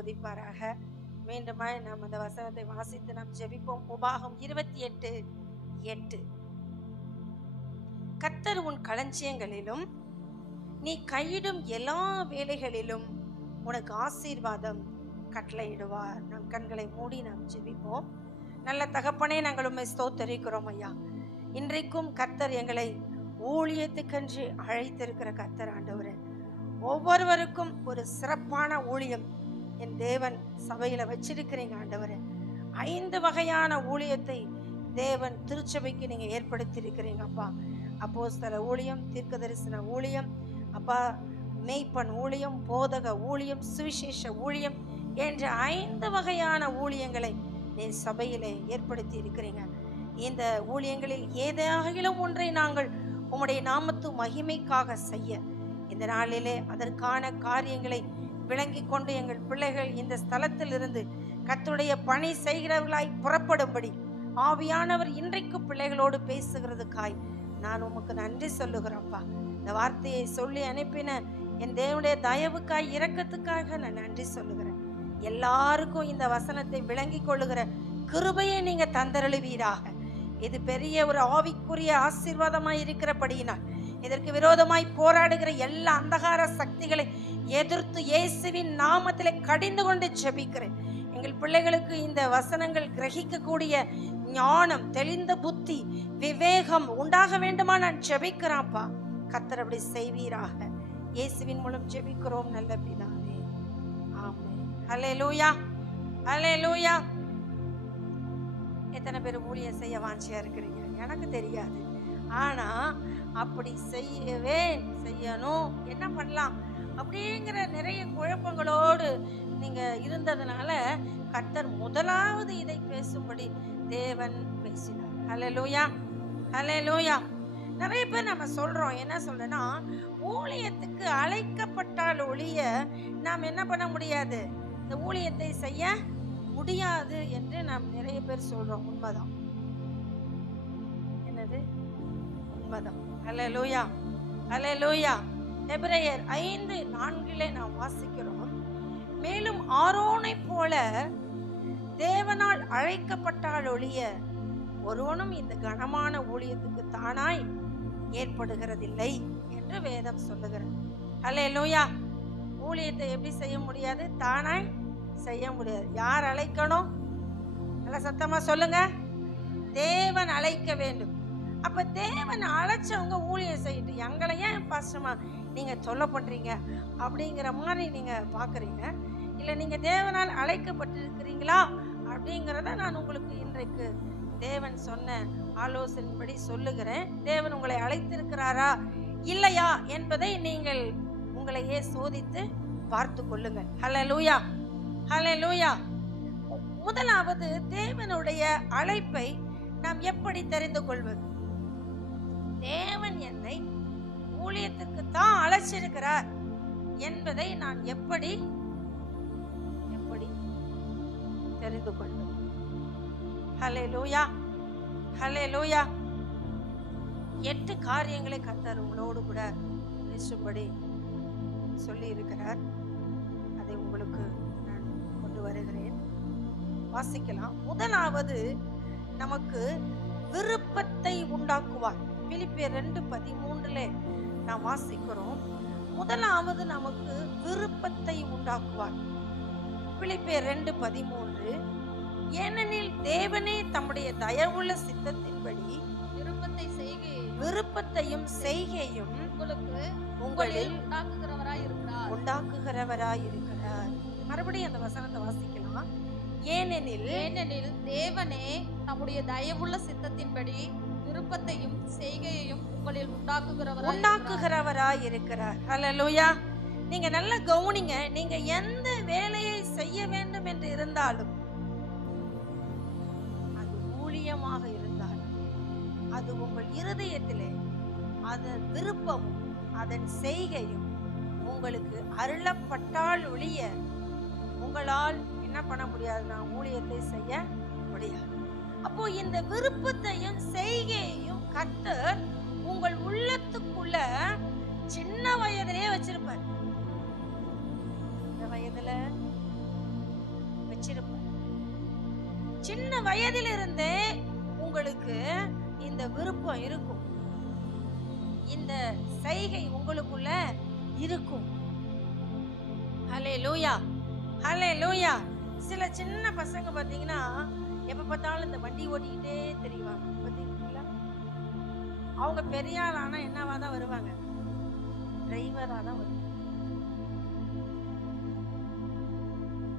ஆசீர்வதிப்பாராக. மீண்டுமாய் நாம் அந்த வசனத்தை வாசித்து நாம் ஜெபிப்போம். உபாகம் 28:8. கர்த்தர் உன் களஞ்சியங்களிலும் நீ கையிடும் எல்லா வேலைகளிலும் உனக்கு ஆசீர்வாதம் கட்டளையிடுவார். நம் கண்களை மூடி நாம் ஜெபிப்போம். நல்ல தகப்பனே, நாங்கள் உம்மை ஸ்தோத்தரிக்கிறோம் ஐயா. இன்றைக்கும் கர்த்தர் எங்களை ஊழியத்துக்கென்று அழைத்திருக்கிற கர்த்தர் ஆண்டவரே, ஒவ்வொருவருக்கும் ஒரு சிறப்பான ஊழியம் என் தேவன் சபையில வச்சிருக்கிறீங்க ஆண்டவரே. 5 வகையான ஊழியத்தை தேவன் திருச்சபைக்கு நீங்க ஏற்படுத்தி இருக்கிறீங்க அப்பா. அப்போஸ்தல ஊழியம், தீர்க்கதரிசன ஊழியம் அப்பா, மேய்ப்பன் ஊழியம், போதக ஊழியம், சுவிசேஷ ஊழியம் என்ற 5 வகையான ஊழியங்களை நீ சபையிலே ஏற்படுத்தி இருக்கிறீங்க. இந்த ஊழியங்களில் ஏதாகிலும் ஒன்றை நாங்கள் உம்முடைய நாமத்து மகிமைக்காக செய்ய இந்த நாளிலே அதற்கான காரியங்களை விளங்கி கொண்டு எங்கள் பிள்ளைகள் இந்த ஸ்தலத்தில் இருந்து கர்த்தருடைய பணி செய்கிறவர்களாய் புறப்படும்படி ஆவியானவர் இன்றைக்கு பிள்ளைகளோடு பேசுகிறதுக்காய் நான் உமக்கு நன்றி சொல்லுகிறேன்ப்பா. இந்த வார்த்தையை சொல்லி அனுப்பின என் தேவனுடைய தயவுக்காய், இரக்கத்துக்காக நான் நன்றி சொல்லுகிறேன். எல்லாருக்கும் இந்த வசனத்தை விளங்கி கொள்ளுகிற கிருபையை நீங்க தந்தருளுவீராக. இது பெரிய ஒரு ஆவிக்குரிய ஆசீர்வாதமாய் இருக்கிறபடியினால் இதற்கு விரோதமாய் போராடுகிற எல்லா அந்தகார சக்திகளை எதிர்த்து இயேசுவின் நாமத்திலே கடிந்து கொண்டு ஜெபிக்கிறேன். எங்கள் பிள்ளைகளுக்கு இந்த வசனங்கள் கிரகிக்கக்கூடிய ஞானம், தெளிந்த புத்தி, விவேகம் உண்டாக வேண்டுமா நான் ஜெபிக்கிறேன்ப்பா. கர்த்தர் அப்படி செய்வீராக. இயேசுவின் மூலம் ஜெபிக்கிறோம் நல்ல பிதாவே, ஆமென். ஹல்லேலூயா, ஹல்லேலூயா. எத்தனை பேர் ஊழியம் செய்ய வாஞ்சியா இருக்கிறீங்க? எனக்கு தெரியாது. ஆனா அப்படி செய்யணும், என்ன பண்ணலாம் அப்படிங்கிற நிறைய குழப்பங்களோடு நீங்க இருந்ததுனால கர்த்தர் முதலாவது இதை பேசும்படி தேவன் பேசினார். ஹல்லேலூயா, ஹல்லேலூயா. நிறைய பேர் நம்ம சொல்றோம், என்ன சொல்றேன்னா, ஊழியத்துக்கு அழைக்கப்பட்டால் ஒழிய நாம் என்ன பண்ண முடியாது, இந்த ஊழியத்தை செய்ய முடியாது என்று நாம் நிறைய பேர் சொல்றோம். உண்மைதான், என்னது உண்மைதான். ஹல்லேலூயா, ஹல்லேலூயா. எபிரேயர் 5:4 நாம் வாசிக்கிறோம், மேலும் ஆரோனை போல தேவனால் அழைக்கப்பட்டால் ஒழிய ஒருவனும் இந்த கனமான ஊழியத்துக்கு தானாய் ஏற்படுகிறதில்லை என்று வேதம் சொல்லுகிறது. ஹல்லேலூயா. ஊழியத்தை எப்படி செய்ய முடியாது? தானாய் செய்ய முடியாது. யார் அழைக்கணும்? நல்ல சத்தமா சொல்லுங்க. தேவன் அழைக்க வேண்டும். அப்ப தேவன் அழைச்சவங்க ஊழியம் செய்யிட்டு எங்களை ஏன் பாஸ்டமா நீங்க சொல்ல பண்றீங்க அப்படிங்கிற மாதிரி நீங்க பாக்குறீங்க. இல்ல நீங்க தேவனால் அழைக்கப்பட்டிருக்கிறீங்களா அப்படிங்கிறத நான் உங்களுக்கு இன்றைக்கு தேவன் சொன்ன ஆலோசனைப்படி சொல்லுகிறேன். தேவன் உங்களை அழைத்திருக்கிறாரா இல்லையா என்பதை நீங்கள் உங்களையே சோதித்து பார்த்து கொள்ளுங்கள். ஹல்லேலூயா, ஹல்லேலூயா. முதலாவது, தேவனுடைய அழைப்பை நாம் எப்படி தெரிந்து கொள்வது? தேவன் என்னை ஊழியத்துக்கு தான் அழைச்சிருக்கிறார் என்பதை நான் எப்படி தெரிந்து கொள்வது? ஹல்லேலூயா, ஹல்லேலூயா. 8 காரியங்களை கர்த்தர் உங்களோடு கூட பேசும்படி சொல்லி இருக்கிறார். அதை உங்களுக்கு நான் கொண்டு வருகிறேன். வாசிக்கலாம். முதலாவது, நமக்கு விருப்பத்தை உண்டாக்குவார். பிலிப்பியர் 2:13 நாம் வாசிக்கிறோம். முதலாவது நமக்கு விருப்பத்தை உண்டாக்குவார். பிலிப்பியர் 2:13, ஏனெனில் தேவனே தம்முடைய தயவுள்ள சித்தத்தின்படி விருப்பத்தையும் செய்கையும் உங்களில் உண்டாக்குகிறவராய் இருக்கிறார். மறுபடியும் அந்த வசனத்தை வாசிக்கலாம். ஏனெனில் தேவனே தம்முடைய தயவுள்ள சித்தத்தின்படி விருப்பத்தையும் செய்கையையும் உங்களில் உண்டாக்குகிறவராய் இருக்கிறார். ஹல்லேலூயா. நீங்க நல்ல கவனிங்க. நீங்க எந்த வேலையை செய்ய வேண்டும் என்று இருந்தாலும், அது ஊழியமாக இருந்தாலும், அது உங்கள் இருதயத்திலே அதன் விருப்பமும் அதன் செய்கையும் உங்களுக்கு அருளப்பட்டால் ஒழிய உங்களால் என்ன பண்ண முடியாது? நான் ஊழியத்தை செய்ய முடியாது. அப்போ இந்த விருப்பத்தையும் செய்கையையும் கர்த்தர் உங்கள் உள்ளத்துக்குள்ள சின்ன வயதிலே வச்சிருப்பார். இந்த வயதுல வச்சிருப்பார். சின்ன வயதிலிருந்தே உங்களுக்கு இந்த விருப்பம் இருக்கும், இந்த செய்கை உங்களுக்குள்ள இருக்கும். ஹல்லேலூயா, ஹல்லேலூயா. சில சின்ன பசங்க பாத்தீங்கன்னா எப்ப பார்த்தாலும் இந்த வண்டி ஓட்டிக்கிட்டே தெரிவாங்க. பாத்தீங்களா? அவங்க பெரிய ஆள் ஆனா என்னவா தான் வருவாங்க? டிரைவரா தான் வருவாங்க.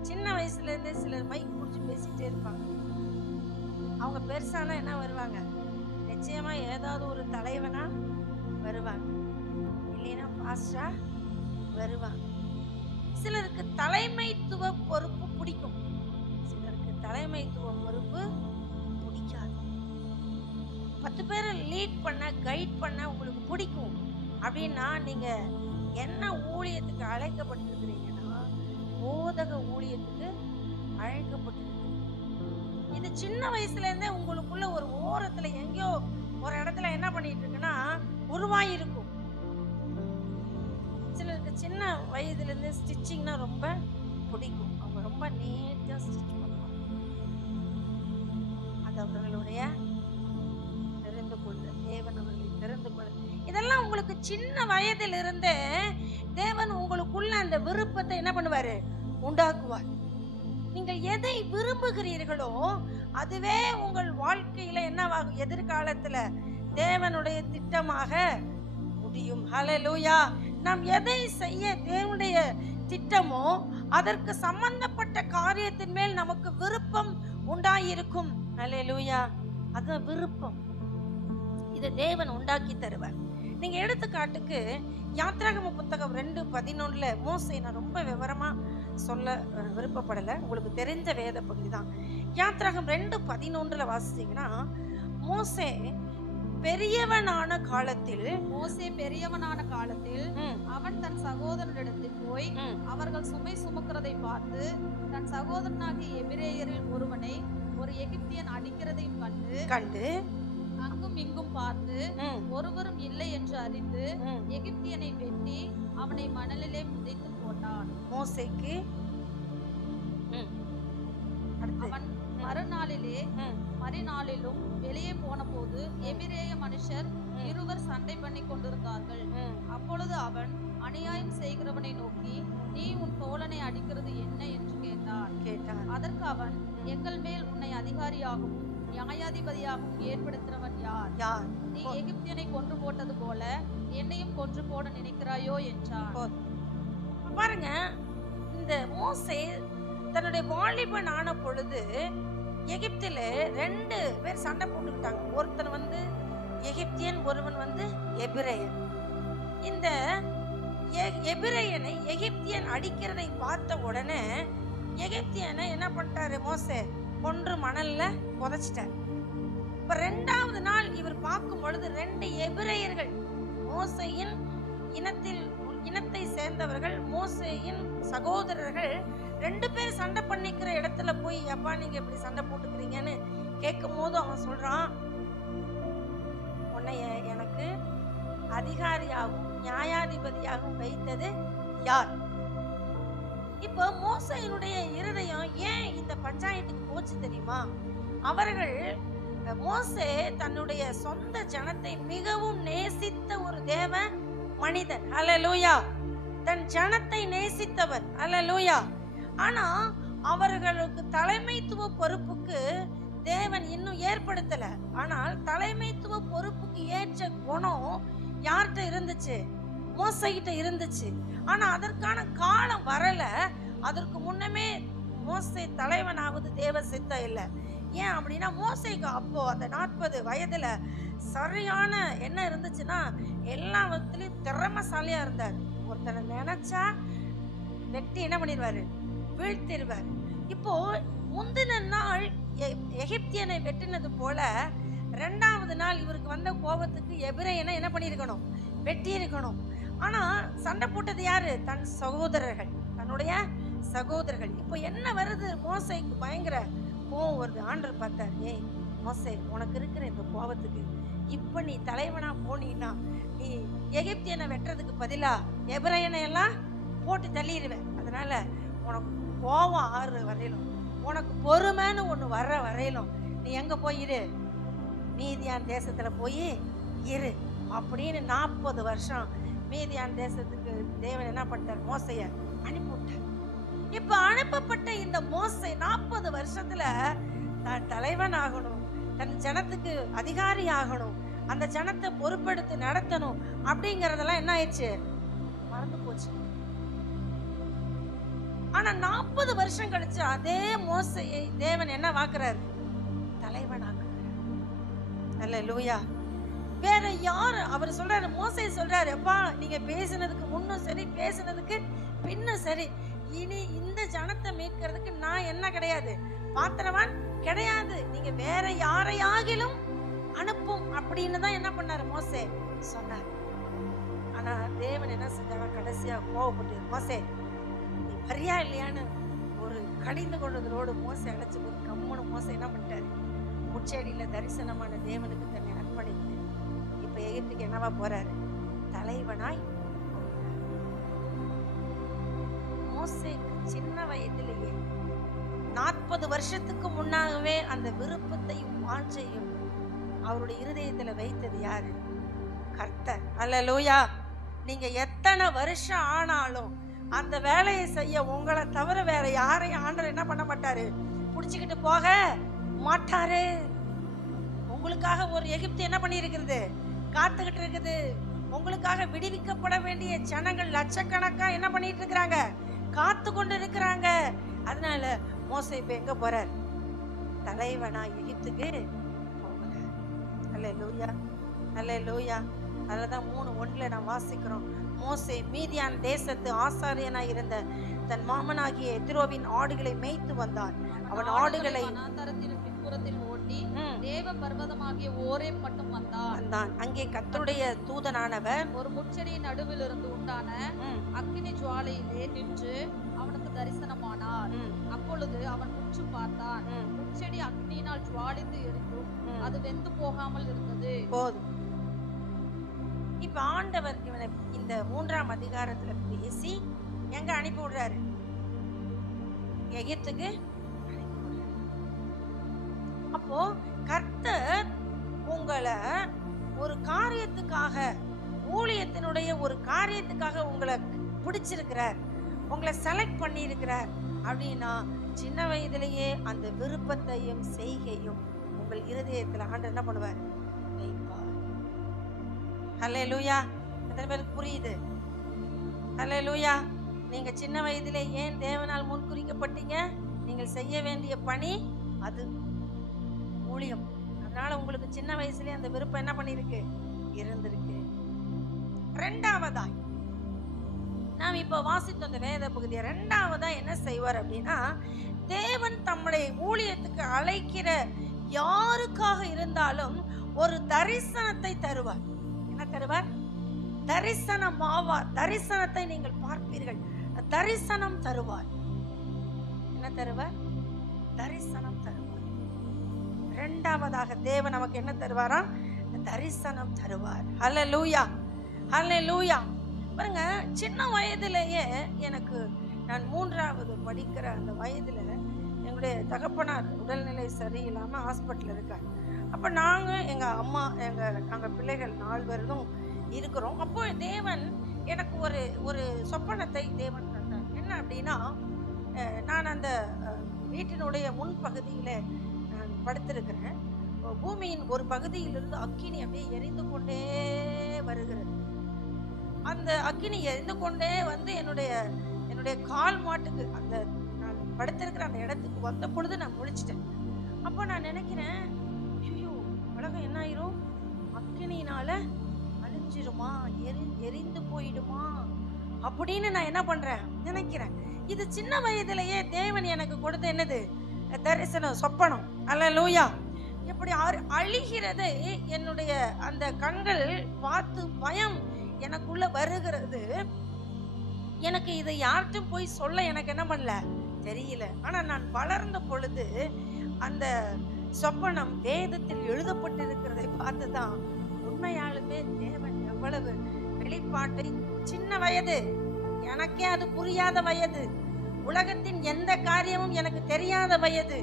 சின்ன வயசுல இருந்தே சிலர் மைக் புடிச்சு பேசிட்டே இருப்பாங்க. அவங்க பெருசானா என்ன வருவாங்க? நிச்சயமா ஏதாவது ஒரு தலைவனா வருவாங்க, இல்லைன்னா பாஸ்டரா வருவாங்க. சிலருக்கு தலைமைத்துவ பொறுப்பு பிடிக்கும், சிலருக்கு தலைமைத்துவ பொறுப்பு பிடிக்காது. 10 பேரை லீட் பண்ண, கைட் பண்ண உங்களுக்கு பிடிக்கும் அப்படின்னா நீங்க என்ன ஊழியத்துக்கு அழைக்கப்பட்டிருக்கிறீங்கன்னா போதக ஊழியத்துக்கு அழைக்கப்பட்டிருக்கிறீங்க. இது சின்ன வயசுல இருந்தே உங்களுக்குள்ள ஒரு ஓரத்துல எங்கேயோ ஒரு இடத்துல என்ன பண்ணிட்டு இருக்குன்னா உருவாகி இருக்கும். சிலருக்கு சின்ன வயதுல இருந்து ஸ்டிச்சிங்னா ரொம்ப பிடிக்கும், அவங்க ரொம்ப நீட்டா ஸ்டிச் பண்ணுவாங்க. அது அவர்களுடைய தெரிந்து கொள்ள, தேவன் அவர்களை தெரிந்து கொள்ள. இதெல்லாம் உங்களுக்கு சின்ன வயதிலிருந்தே தேவன் உங்களுக்குள்ள அந்த விருப்பத்தை என்ன பண்ணுவாரு? உண்டாக்குவார். நீங்கள் எதை விரும்புகிறீர்களோ அதுவே உங்கள் வாழ்க்கையில என்னவாகும்? எதிர்காலத்துல தேவனுடைய திட்டமாக முடியும். ஹல்லேலூயா. நாம் எதை செய்ய தேவனுடைய திட்டமோ அதற்கு சம்பந்தப்பட்ட காரியத்தின் மேல் நமக்கு விருப்பம் உண்டாயிருக்கும். ஹல்லேலூயா. அது விருப்பம். இதை தேவன் உண்டாக்கி தருவார். நீங்க எடுத்துக்காட்டுக்கு யாத்ராகம புத்தகம் 2:11 மோசே, நான் ரொம்ப விவரமா சொல்ல விருப்பப்படல, உங்களுக்கு தெரிஞ்ச வேத பகுதி தான். யாத்ராகம் 2:11 வாசிச்சீங்கன்னா, மோசே பெரியவனான காலத்தில் அவன் தன் சகோதரனிடத்தில் போய் அவர்கள் சுமை சுமக்கிறதை பார்த்து தன் சகோதரனாகிய எபிரேயரில் ஒருவனை ஒரு எகிப்தியன் அடிக்கிறதையும் கண்டு அங்கும் இங்கும் பார்த்து ஒருவரும் இல்லை என்று அறிந்து எகிப்தியனை வெட்டி அவனை மணலிலே புதைத்து போட்டான். மோசேக்கு அவன் மறுநாளிலும் வெளியே போன போது எபிரேய மனுஷர் இருவர் சண்டை பண்ணி கொண்டிருந்தார்கள். அப்பொழுது அவன் அநியாயம் செய்கிறவனை நோக்கி, நீ உன் தோழனை அடிக்கிறது என்ன என்று கேட்டான். அதற்கு அவன், எங்கள் மேல் உன்னை அதிகாரியாகவும் நியாயாதிபதியாகவும் ஏற்படுத்தினவன் யார்? நீ எகிப்தியனை கொன்று போட்டது போல என்னையும் கொன்று போட நினைக்கிறாயோ என்றான். பாருங்க, இந்த மோசே தன்னுடைய வாலிபன் ஆன பொழுது எகிப்தில 2 பேர் சண்டை போட்டுக்கிட்டாங்க. ஒருத்தன் வந்து எகிப்தியன், ஒருவன் வந்து எபிரேயன். இந்த எபிரேயனை எகிப்தியன் அடிக்கிறதை பார்த்த உடனே எகிப்தியனை என்ன பண்ணிட்டாரு? மோசே கொன்று மணல்ல புதைச்சிட்டார். இப்ப 2வது நாள் இவர் பார்க்கும் பொழுது 2 எபிரேயர்கள், மோசேயின் இனத்தை சேர்ந்தவர்கள், மோசேயின் சகோதரர்கள் 2 பேர் சண்டை பண்ணிக்கிற இடத்துல போய், அப்பா நீங்க இப்படி சண்டை போட்டுக்கிறீங்கன்னு கேட்கும் போது அவன் சொல்றான், உன்னை எனக்கு அதிகாரியாகவும் நியாயாதிபதியாகவும் வைத்தது யார்? இப்போ மோசேயினுடைய இருதயம் ஏன் இந்த பஞ்சாயத்துக்கு போச்சு தெரியுமா? அவர்கள், மோசே தன்னுடைய சொந்த ஜனத்தை மிகவும் நேசித்த ஒரு தேவ மனிதன். ஹல்லேலூயா. தன் ஜனத்தை நேசித்தவன். ஹல்லேலூயா. ஆனா அவர்களுக்கு தலைமைத்துவ பொறுப்புக்கு தேவன் இன்னும் ஏற்படுத்தல. ஆனால் தலைமைத்துவ பொறுப்புக்கு ஏற்ற குணம் யார்கிட்ட இருந்துச்சு? மோசேகிட்ட இருந்துச்சு. ஆனா அதற்கான காலம் வரல. அதற்கு முன்னமே மோசே தலைவனாவது தேவ சித்தம் இல்லை. ஏன் அப்படின்னா மோசேக்கு அப்போ அந்த 40 வயதுல சரியான என்ன இருந்துச்சுன்னா எல்லா விதத்திலையும் திறமைசாலியா இருந்தார். ஒருத்தனை நினைச்சா வெட்டி என்ன பண்ணிடுவாரு? வீழ்த்திடுவார். இப்போ முந்தின நாள் எகிப்தியனை வெட்டினது போல 2வது நாள் இவருக்கு வந்த கோபத்துக்கு எபிரேயனை என்ன பண்ணிருக்கணும்? வெட்டி இருக்கணும். ஆனா சண்டை போட்டது யாரு? தன் சகோதரர்கள், தன்னுடைய சகோதரர்கள். இப்போ என்ன வருது? மோசேக்கு பயங்கர கோவம் வருது. ஆண்டவர் பார்த்தார், ஏய் மோசே, உனக்கு இருக்கிற இந்த கோபத்துக்கு இப்ப நீ தலைவனா போனீன்னா நீ எகிப்தியனை வெட்டுறதுக்கு பதிலா எபிரேயனை எல்லாம் போட்டு தள்ளிடுவேன். அதனால உனக்கு கோபம் ஆறு வரையிலும் உனக்கு பொறுமைன்னு ஒண்ணு வர்ற வரையிலும் நீ எங்க போயிரு, மீதியான் தேசத்துல போய் இரு அப்படின்னு 40 வருஷம் மீதியான் தேசத்துக்கு தேவன் என்ன பண்ணிட்டார், மோசைய அனுப்பிவிட்டார். இப்ப அனுப்பப்பட்ட இந்த மோசை 40 வருஷத்துல தான் தலைவன் ஆகணும், தன் ஜனத்துக்கு அதிகாரி ஆகணும், அந்த ஜனத்தை பொறுப்பெடுத்து நடத்தணும் அப்படிங்கறதெல்லாம் என்ன ஆயிடுச்சு, மறந்து போச்சு. ஆனா 40 வருஷம் கழிச்சு அதே மோசையை தேவன் என்ன வாக்குறாரு, தலைவன் ஆக்குறாரு. அல்லேலூயா. வேற யாரு, அவர் சொல்றாரு, மோசே சொல்றாரு, அப்பா நீங்க பேசினதுக்கு முன்னும் சரி பேசினதுக்கு பின்னும் சரி, இனி இந்த ஜனத்தை மீட்கிறதுக்கு நான் என்ன கிடையாது, பாத்திரவான் கிடையாது, நீங்க வேற யாரையாகிலும் அனுப்பும் அப்படின்னு தான் என்ன பண்ணாரு மோசே சொன்னார். ஆனா தேவன் என்ன செஞ்சாங்க, கடைசியா கோவப்பட்டு, மோசே நீ வரியா இல்லையான்னு ஒரு கடிந்து கொண்டதோடு மோசை அழைச்சு போது கம்முன்னு மோசை என்ன பண்ணிட்டாரு, முச்செடியில தரிசனமான தேவனுக்கு தன்னை அர்ப்பணித்து இப்ப எகிப்துக்கு என்னவா போறாரு, தலைவனாய். மோசே சின்ன வயதிலேயே 40 வருஷத்துக்கு முன்னாகவே அந்த விருப்பத்தையும் வாஞ்சையும் அவருடைய இருதயத்துல வைத்தது யாரு, கர்த்தர். அல்லேலூயா. நீங்க எத்தனை வருஷம் ஆனாலும் அந்த வேலையை செய்ய உங்களை தவிர வேற யாரையும் ஆண்டவர் என்ன பண்ண மாட்டாரு, புடிச்சுக்கிட்டு போக மாட்டாரு. உங்களுக்காக ஒரு எகிப்து என்ன பண்ணி இருக்குது, காத்துக்கிட்டு இருக்குது. உங்களுக்காக விடுவிக்கப்பட வேண்டிய ஜனங்கள் லட்சக்கணக்கா என்ன பண்ணிட்டு இருக்கிறாங்க, காத்து கொண்டு இருக்கிறாங்க. அதனால மோசே இப்ப எங்க போறார், தலைவனா எகிப்துக்கு போகிறார். அல்லேலூயா, அல்லேலூயா. அதுலதான் 3:1 நான் வாசிக்கிறோம், மோசே மீதியான் தேசத்து ஆசாரியனாய் இருந்த தன் மாமனாகிய எத்ரோவின் ஆடுகளை மேய்த்து வந்தான். அவன் ஆடுகளை வனாந்தரத்தின் பின்புறத்தில் ஓட்டி தேவ பர்வதமாகிய ஓரேப் மட்டும் வந்தான். அங்கே கர்த்தருடைய தூதனானவர் ஒரு முட்செடியின் நடுவில் இருந்து உண்டான அக்கினி ஜுவாலையிலே நின்று அவனுக்கு தரிசனமானார். அப்பொழுது அவன் உற்று பார்த்தான், முட்செடி அக்னியினால் ஜுவாலித்து எரிந்தும் அது வெந்து போகாமல் இருந்தது. போதும். இப்ப ஆண்டவர் இவனை இந்த 3ஆம் அதிகாரத்துல பேசி எங்க அனுப்பி விடுறாரு, எகிப்துக்கு. அப்போ கர்த்தர் உங்களை ஒரு காரியத்துக்காக, ஊழியத்தினுடைய ஒரு காரியத்துக்காக உங்களை பிடிச்சிருக்கிறார், உங்களை செலக்ட் பண்ணி இருக்கிறார் அப்படின்னா சின்ன வயதிலேயே அந்த விருப்பத்தையும் செய்கையும் உங்கள் இருதயத்துல ஆண்டவர் என்ன பண்ணுவார், வைப்பார். அல்லேலூயா. எத்தனை பேருக்கு புரியுது? அல்லேலூயா. நீங்க சின்ன வயதிலே ஏன் தேவனால் முன்குறிக்கப்பட்டீங்க, நீங்கள் செய்ய வேண்டிய பணி அது ஊழியம். அதனால உங்களுக்கு சின்ன வயசுலயே அந்த விருப்பம் என்ன பண்ணிருக்கு, இருந்திருக்கு. 2ஆவதாய் நாம் இப்ப வாசித்த அந்த வேத பகுதியை 2ஆவதா என்ன செய்வார் அப்படின்னா, தேவன் தம்முடைய ஊழியத்துக்கு அழைக்கிற யாருக்காக இருந்தாலும் ஒரு தரிசனத்தை தருவார். என்ன தருவார், தரிசனமாவார். தரிசனத்தை நீங்கள் பார்ப்பீர்கள், தரிசனம் தருவார். என்ன தருவார், தரிசனம் தருவார். 2ஆவதாக தேவன் நமக்கு என்ன தருவாரா, தரிசனம் தருவார். அல்லேலூயா, அல்லேலூயா. பாருங்க, சின்ன வயதிலேயே எனக்கு, நான் 3ஆவது படிக்கிற அந்த வயதுல எங்களுடைய தகப்பனார் உடல்நிலை சரியில்லாம ஹாஸ்பிட்டல் இருக்கார். அப்ப நாங்க எங்க அம்மா நாங்க பிள்ளைகள் 4 பேரும் இருக்கிறோம். அப்போ தேவன் எனக்கு ஒரு சொப்பனத்தை தேவன் தந்தார். என்ன அப்படின்னா, நான் அந்த வீட்டினுடைய முன்பகுதியில நான் படுத்திருக்கிறேன். பூமியின் ஒரு பகுதியிலிருந்து அக்கினி அப்படியே எரிந்து கொண்டே வருகிறது. அந்த அக்கினி எரிந்து கொண்டே வந்து என்னுடைய கால் மாட்டுக்கு, அந்த நான் படுத்திருக்கிற அந்த இடத்துக்கு வந்த பொழுது நான் முழிச்சிட்டேன். அப்போ நான் நினைக்கிறேன், ஐயோ உலகம் என்ன ஆயிரும், அக்கினியினால அழிஞ்சிருமா, எரிந்து போயிடுமா அப்படின்னு நான் என்ன பண்றேன், நினைக்கிறேன். இது சின்ன வயதிலேயே தேவன் எனக்கு கொடுத்த என்னது, தரிசனம், சொப்பனம். அல்லேலூயா. இப்படி அழிகிறதை என்னுடைய அந்த கண்கள் பார்த்து பயம் எனக்குள்ள வருகிறது. எனக்கு இதை யார்கிட்டும் போய் சொல்ல எனக்கு என்ன பண்ணல, தெரியல. ஆனா நான் வளர்ந்த பொழுது அந்த சொப்பனம் வேதத்தில் எழுதப்பட்டிருக்கிறதை பார்த்துதான் உண்மையாலுமே தேவன் எவ்வளவு வெளிப்பாட்டை, சின்ன வயது எனக்கே அது புரியாத வயது, உலகத்தின் எந்த காரியமும் எனக்கு தெரியாத வயது.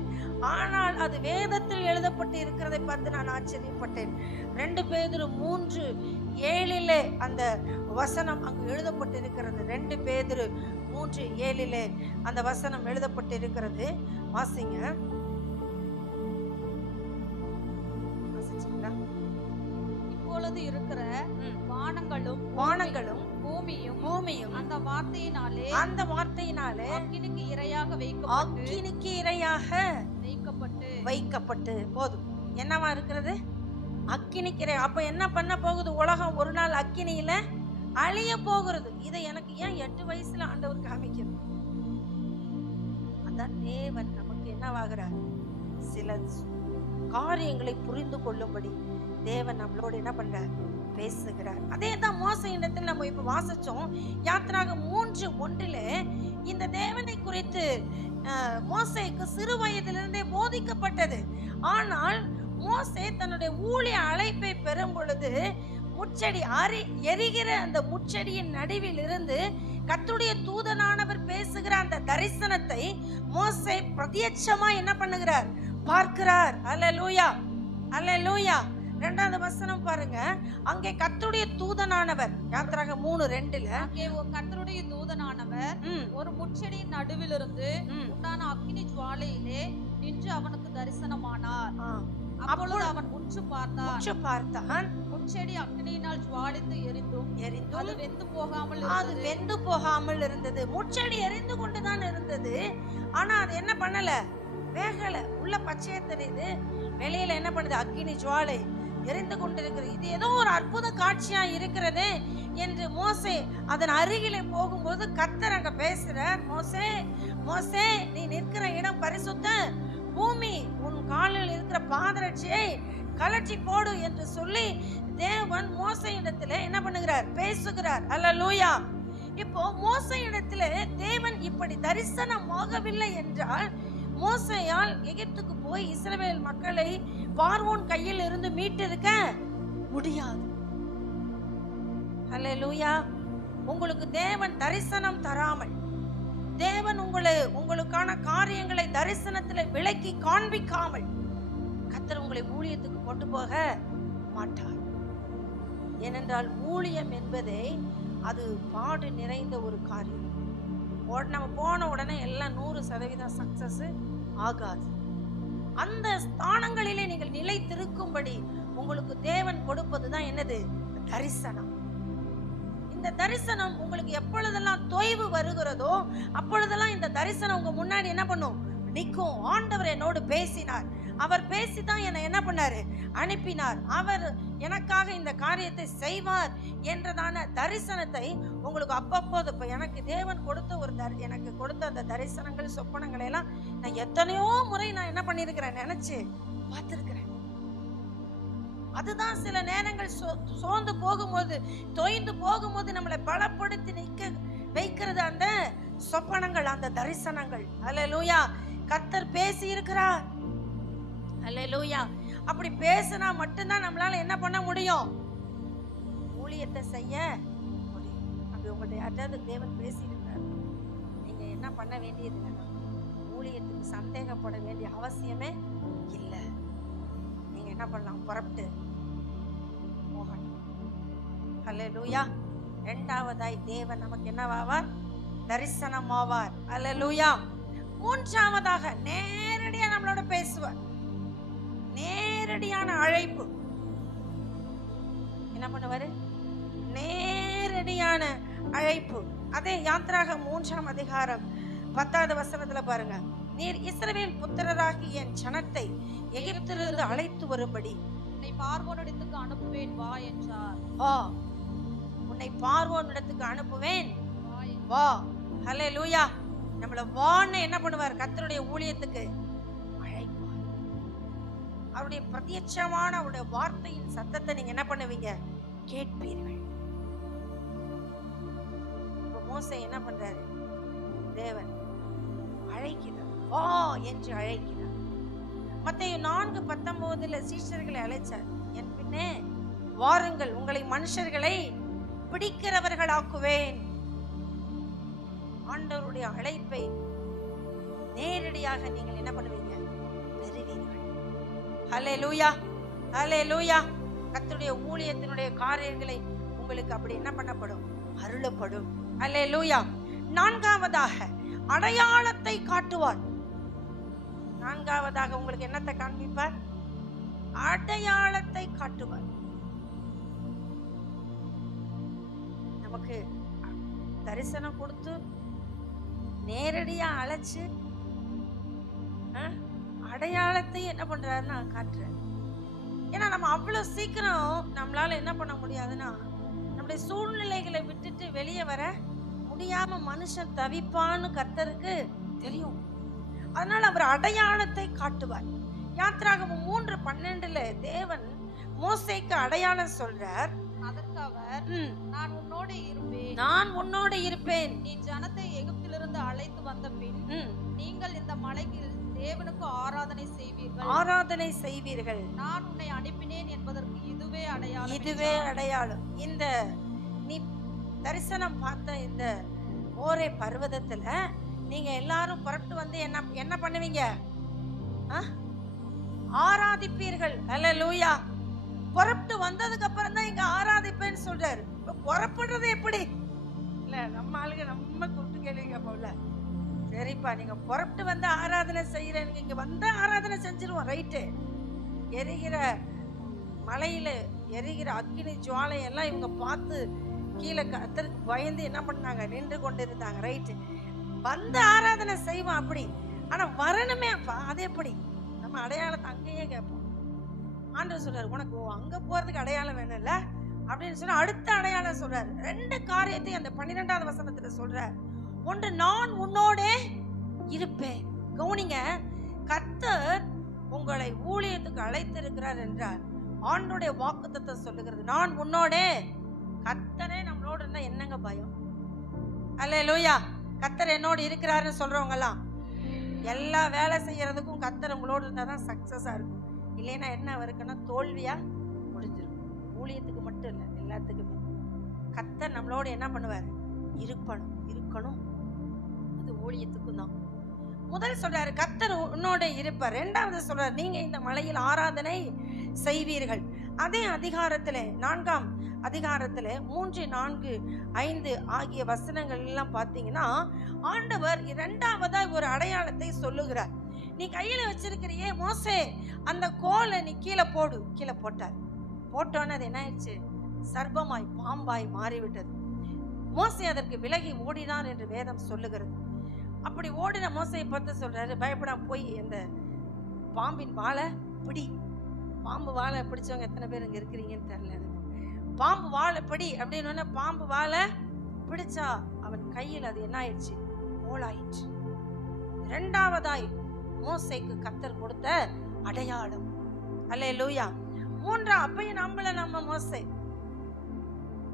ஆனால் அது வேதத்தில் எழுதப்பட்டு இருக்கிறதை பார்த்து நான் ஆச்சரியப்பட்டேன். 2 பேதுரு 3:7 அந்த வசனம் அங்கு எழுதப்பட்டு இருக்கிறது. 2 பேதுரு 3:7 அந்த வசனம் எழுதப்பட்டு இருக்கிறது. வாசிங்க. வாசிச்சீங்களா? இப்பொழுது இருக்கிற வானங்களும் பூமியும் அந்த வார்த்தையினாலே அக்கினிக்கு இரையாக வைக்கப்பட்டு போதும். என்னவா இருக்கிறது? அக்கினிக்கு இரை. அப்ப என்ன பண்ண போகுது உலகம்? ஒரு நாள் அக்கினியில அழிய போகிறது. இதை எனக்கு ஏன் 8 வயசுல ஆண்டவர் காமிக்கிறது? அதான் தேவன் நமக்கு என்னவாகிறார்? சில காரியங்களை புரிந்து கொள்ளும்படி தேவன் நம்மளோட என்ன பண்றார்? பேசுகிறார். அதே தான் மோசேயிடத்தில் நம்ம இப்ப வாசிச்சோம். யாத்திராகமம் 3:1 இந்த தேவனை குறித்து மோசேக்கு சிறு வயதிலிருந்தே போதிக்கப்பட்டது. ஆனால் மோசே தன்னுடைய ஊழிய அழைப்பை பெறும் பொழுது முச்செடி எரிகிற அந்த முச்செடியின் நடுவில் இருந்து கர்த்தருடைய தூதனானவர் பேசுகிற அந்த தரிசனத்தை மோசே பிரத்யட்சமா என்ன பண்ணுகிறார்? பார்க்கிறார். அல்லேலூயா, அல்லேலூயா. 2வது வசனம் பாருங்க. அங்கே கர்த்தருடைய தூதனானவர், யாத்திராகமம் 3:2 அங்கே கர்த்தருடைய தூதனானவர் ஒரு முட்செடியின் நடுவிலிருந்து உண்டான அக்கினி ஜுவாலையிலே நின்று அவனுக்கு தரிசனமானார். அப்பொழுது அவன் உற்று பார்த்தான். முட்செடி அக்கினியினால் ஜுவாலித்து எரிந்தும் அது வெந்து போகாமல் இருந்தது. முட்செடி எரிந்து கொண்டுதான் இருந்தது. ஆனா அது என்ன பண்ணல? வேகல. உள்ள பச்சையா தெரியுது, வெளியில என்ன பண்ணுது? அக்கினி ஜுவாலை எரிந்து கொண்டிருக்கிறது. இது ஏதோ ஒரு அற்புத காட்சியா இருக்கிறது என்று மோசே அதன் அருகிலே போகும்போது கர்த்தர் அங்க பேசுறார். மோசே நீ நிற்கிற இடம் பரிசுத்த பூமி, உன் காலில் இருக்கிற பாதரட்சியை கலற்றி போடு என்று சொல்லி தேவன் மோசேயிடத்திலே என்ன பண்ணுகிறார்? பேசுகிறார். அல்லேலூயா. இப்போ மோசேயிடத்திலே தேவன் இப்படி தரிசனமாகவில்லை என்றால் மோசேயால் எகிப்துக்கு போய் இஸ்ரவேல் மக்களை பார்வோன் கையில் இருந்து மீட்டிருக்க முடியாது. அல்லேலூயா. உங்களுக்கு தேவன் தரிசனம் தராமல், தேவன் உங்களுக்கான காரியங்களை தரிசனத்தில் விளக்கி காண்பிக்காமல் கர்த்தர் உங்களை ஊழியத்துக்கு கொண்டு போக மாட்டார். ஏனென்றால் ஊழியம் என்பதே அது பாடு நிறைந்த ஒரு காரியம். நம்ம போன உடனே எல்லாம் 100% சக்சஸ் ஆகாது. அந்த ஸ்தானங்களிலே நீங்கள் நிலைத்திருக்கும்படி உங்களுக்கு தேவன் கொடுப்பதுதான் என்னது? தரிசனம். இந்த தரிசனம் உங்களுக்கு எப்பொழுதெல்லாம் தொய்வு வருகிறதோ அப்பொழுதெல்லாம் இந்த தரிசனம் உங்க முன்னாடி என்ன பண்ணும்? நிற்கும். ஆண்டவர் என்னோடு பேசினார், அவர் பேசிதான் என்னை என்ன பண்ணாரு? அனுப்பினார், அவர் எனக்காக இந்த காரியத்தை செய்வார் என்றதான தரிசனத்தை உங்களுக்கு அப்பப்போது இப்ப எனக்கு தேவன் கொடுத்த எனக்கு கொடுத்த அந்த தரிசனங்கள் சொப்பனங்களை எல்லாம் நான் எத்தனையோ முறை நான் என்ன பண்ணிருக்கிறேன்? நினைச்சு பார்த்திருக்கிறேன். அதுதான் சில நேரங்கள் சோர்ந்து போகும்போது, தொய்ந்து போகும்போது நம்மளை பலப்படுத்தி நிற்க வைக்கிறது அந்த சொப்பனங்கள், அந்த தரிசனங்கள். அல்லேலூயா. கர்த்தர் பேசி இருக்கிறார். அல்லேலூயா. அப்படி பேசினா மட்டும்தான் நம்மளால என்ன பண்ண முடியும்? ஊழியத்தை செய்ய முடியும். அப்படி உங்களுடைய யாராவது தேவன் பேசி இருக்கிறார், நீங்க என்ன பண்ண வேண்டியது இல்லை. ஊழியத்துக்கு சந்தேகப்பட வேண்டிய அவசியமே இல்லை. நீங்க என்ன பண்ணலாம்? புறப்பட்டு போகணும். அல்லேலூயா. 2வதாய் தேவன் நமக்கு என்னவாவார்? தரிசனமாவார். அல்லேலூயா. 3வதாக நேரடியா நம்மளோட பேசுவார். நேரடியான அழைப்பு. என்ன பண்ணுவாரு? நேரடியான அழைப்பு. அதே யாத்திராகமம் 3ஆம் அதிகாரம் 10வது வசனத்துல பாருங்க. நீர் இஸ்ரவேல் புத்திரராகிய என் ஜனத்தை எகிப்திலிருந்து அழைத்து வரும்படி உன்னை பார்வோனிடத்துக்கு அனுப்புவேன் வா என்றார். உன்னை பார்வோனிடத்துக்கு அனுப்புவேன் வா. ஹல்லேலூயா. நம்மள வான்னு என்ன பண்ணுவார்? கர்த்தருடைய ஊழியத்துக்கு அழைப்பார். அவருடைய பிரத்யட்சமான அவருடைய வார்த்தையின் சத்தத்தை நீங்க என்ன பண்ணுவீங்க? கேட்பீர்கள். இப்ப மோசே என்ன பண்றாரு? தேவன் அழைக்கிறார், வா என்று அழைக்கிறார். மத்தேயு 4:19 சீஷர்களை அழைச்சார். என் பின்னே வாருங்கள், உங்களை மனுஷர்களை பிடிக்கிறவர்களாக்குவேன். ஆண்டவருடைய அழைப்பை நேரடியாக நீங்கள் என்ன பண்ணுவீங்க? பெறுவீர்கள். ஹல்லேலூயா, ஹல்லேலூயா. கர்த்தருடைய ஊழியத்தினுடைய காரியங்களை உங்களுக்கு அப்படி என்ன பண்ணப்படும்? அருளப்படும். ஹல்லேலூயா. நான்காவதாக அடையாளத்தை காட்டுவார். நான்காவதாக உங்களுக்கு என்னத்தை காண்பிப்பார்? அடையாளத்தை காட்டுவார். நமக்கு தரிசனம் கொடுத்து நேரடியா அழைச்சு அடையாளத்தை என்ன பண்றாருன்னா காட்டுறாரு. ஏன்னா நம்ம அவ்வளவு சீக்கிரம் நம்மளால என்ன பண்ண முடியாதுன்னா, நம்முடைய சூழ்நிலைகளை விட்டுட்டு வெளியே வர முடியாம மனுஷன் தவிப்பான்னு கர்த்தருக்கு தெரியும். அதனால அவர் அடையாளத்தை காட்டுவார். யாத்திராகமம் 3:12 தேவன் மோசேக்கு அடையாளம் சொல்றார். அதற்கு அவர், நான் உன்னோடு இருப்பேன், நான் உன்னோடு இருப்பேன். நீ ஜனத்தை எகிப்திலிருந்து அழைத்து வந்த பின் நீங்கள் இந்த மலையில் தேவனுக்கு ஆராதனை செய்வீர்கள், ஆராதனை செய்வீர்கள். நான் உன்னை அனுப்பினேன் என்பதற்கு இதுவே அடையாளம். இதுவே அடையாளம். இந்த நீ தரிசனம் பார்த்த இந்த ஓரே பர்வதத்துல நீங்க எல்லாரும் புறப்பட்டு வந்து என்ன பண்ணுவீங்க? ஆராதிப்பீர்கள். ஹல்லேலூயா. புறப்பட்டு வந்ததுக்கு அப்புறம் தான் இங்க ஆராதிப்பேன்னு சொல்றாரு. புறப்படுறது எப்படி? இல்ல நம்ம ஆளுங்க நம்ம கூப்பிட்டு கேளுங்க போல. சரிப்பா, நீங்க புறப்பட்டு வந்து ஆராதனை செய்யறீங்க, இங்க வந்தா ஆராதனை செஞ்சிருவோம், ரைட்டு. எரிகிற மலையில எரிகிற அக்கினி ஜுவாலை எல்லாம் இவங்க பார்த்து கீழே கர்த்தருக்கு பயந்து என்ன பண்ணாங்க? நின்று கொண்டு இருந்தாங்க, ரைட்டு. வந்து ஆராதனை செய்வோம் அப்படி. ஆனா வரணுமே அப்பா, அது எப்படி? நம்ம அடையாளத்தை அங்கேயே கேட்போம். ஆண்டவர் சொல்றாரு, உனக்கு அங்க போறதுக்கு அடையாளம் வேணும்ல அப்படின்னு சொன்னா அடுத்த அடையாளம் சொல்றாரு. 2 காரியத்தை அந்த 12வது வசனத்துல சொல்றார். ஒன்று, நான் உன்னோட இருப்பேன். கவனிங்க, கர்த்தர் உங்களை ஊழியத்துக்கு அழைத்திருக்கிறார் என்றால் ஆண்டோடைய வாக்குத்தத்தை சொல்லுகிறது. நான் உன்னோட. கர்த்தரே நம்மளோட இருந்தா என்னங்க பயம்? அல்லேலூயா. கர்த்தர் என்னோடு இருக்கிறாருன்னு சொல்றவங்க எல்லாம் எல்லா வேலை செய்யறதுக்கும் கர்த்தர் உங்களோடு இருந்தாதான் சக்சஸா இருக்கும். இல்லைன்னா என்ன இருக்குன்னா தோல்வியா முடிஞ்சிருக்கும். ஊழியத்துக்கு மட்டும் இல்லை, எல்லாத்துக்குமே கர்த்தர் நம்மளோட என்ன பண்ணுவார்? இருக்கணும். அது ஊழியத்துக்கும் தான். முதல் சொல்றாரு கர்த்தர் உன்னோட இருப்பார். 2வது சொல்றாரு நீங்க இந்த மலையில் ஆராதனை செய்வீர்கள். அதே அதிகாரத்திலே 4ஆம் அதிகாரத்திலே 3, 4, 5 ஆகிய வசனங்கள் எல்லாம் பார்த்தீங்கன்னா ஆண்டவர் 2வதா ஒரு அடையாளத்தை சொல்லுகிறார். நீ கையில வச்சிருக்கிறியே மோசே, அந்த கோலை நீ கீழே போடு. கீழே போட்டார். போட்டோன்னு அது என்ன ஆயிடுச்சு? சர்ப்பமாய் பாம்பாய் மாறிவிட்டது. மோசே அதற்கு விலகி ஓடினார் என்று வேதம் சொல்லுகிறது. அப்படி ஓடின மோசையை பார்த்து சொல்றாரு, பயப்படாம போய் அந்த பாம்பின் வாழை பிடி. பாம்பு வாழை பிடிச்சவங்க எத்தனை பேர் இங்க இருக்கிறீங்கன்னு தெரியல எனக்கு. பாம்பு வாழை பிடி அப்படின்னு பாம்பு வாழை பிடிச்சா அவன் கையில் அது என்ன ஆயிடுச்சு? கோலாயிற்று. 2வதாய் மோசேக்கு கர்த்தர் கொடுத்த அடையாளம். அல்லேலூயா. 3 அப்பையும் நம்ம மோசே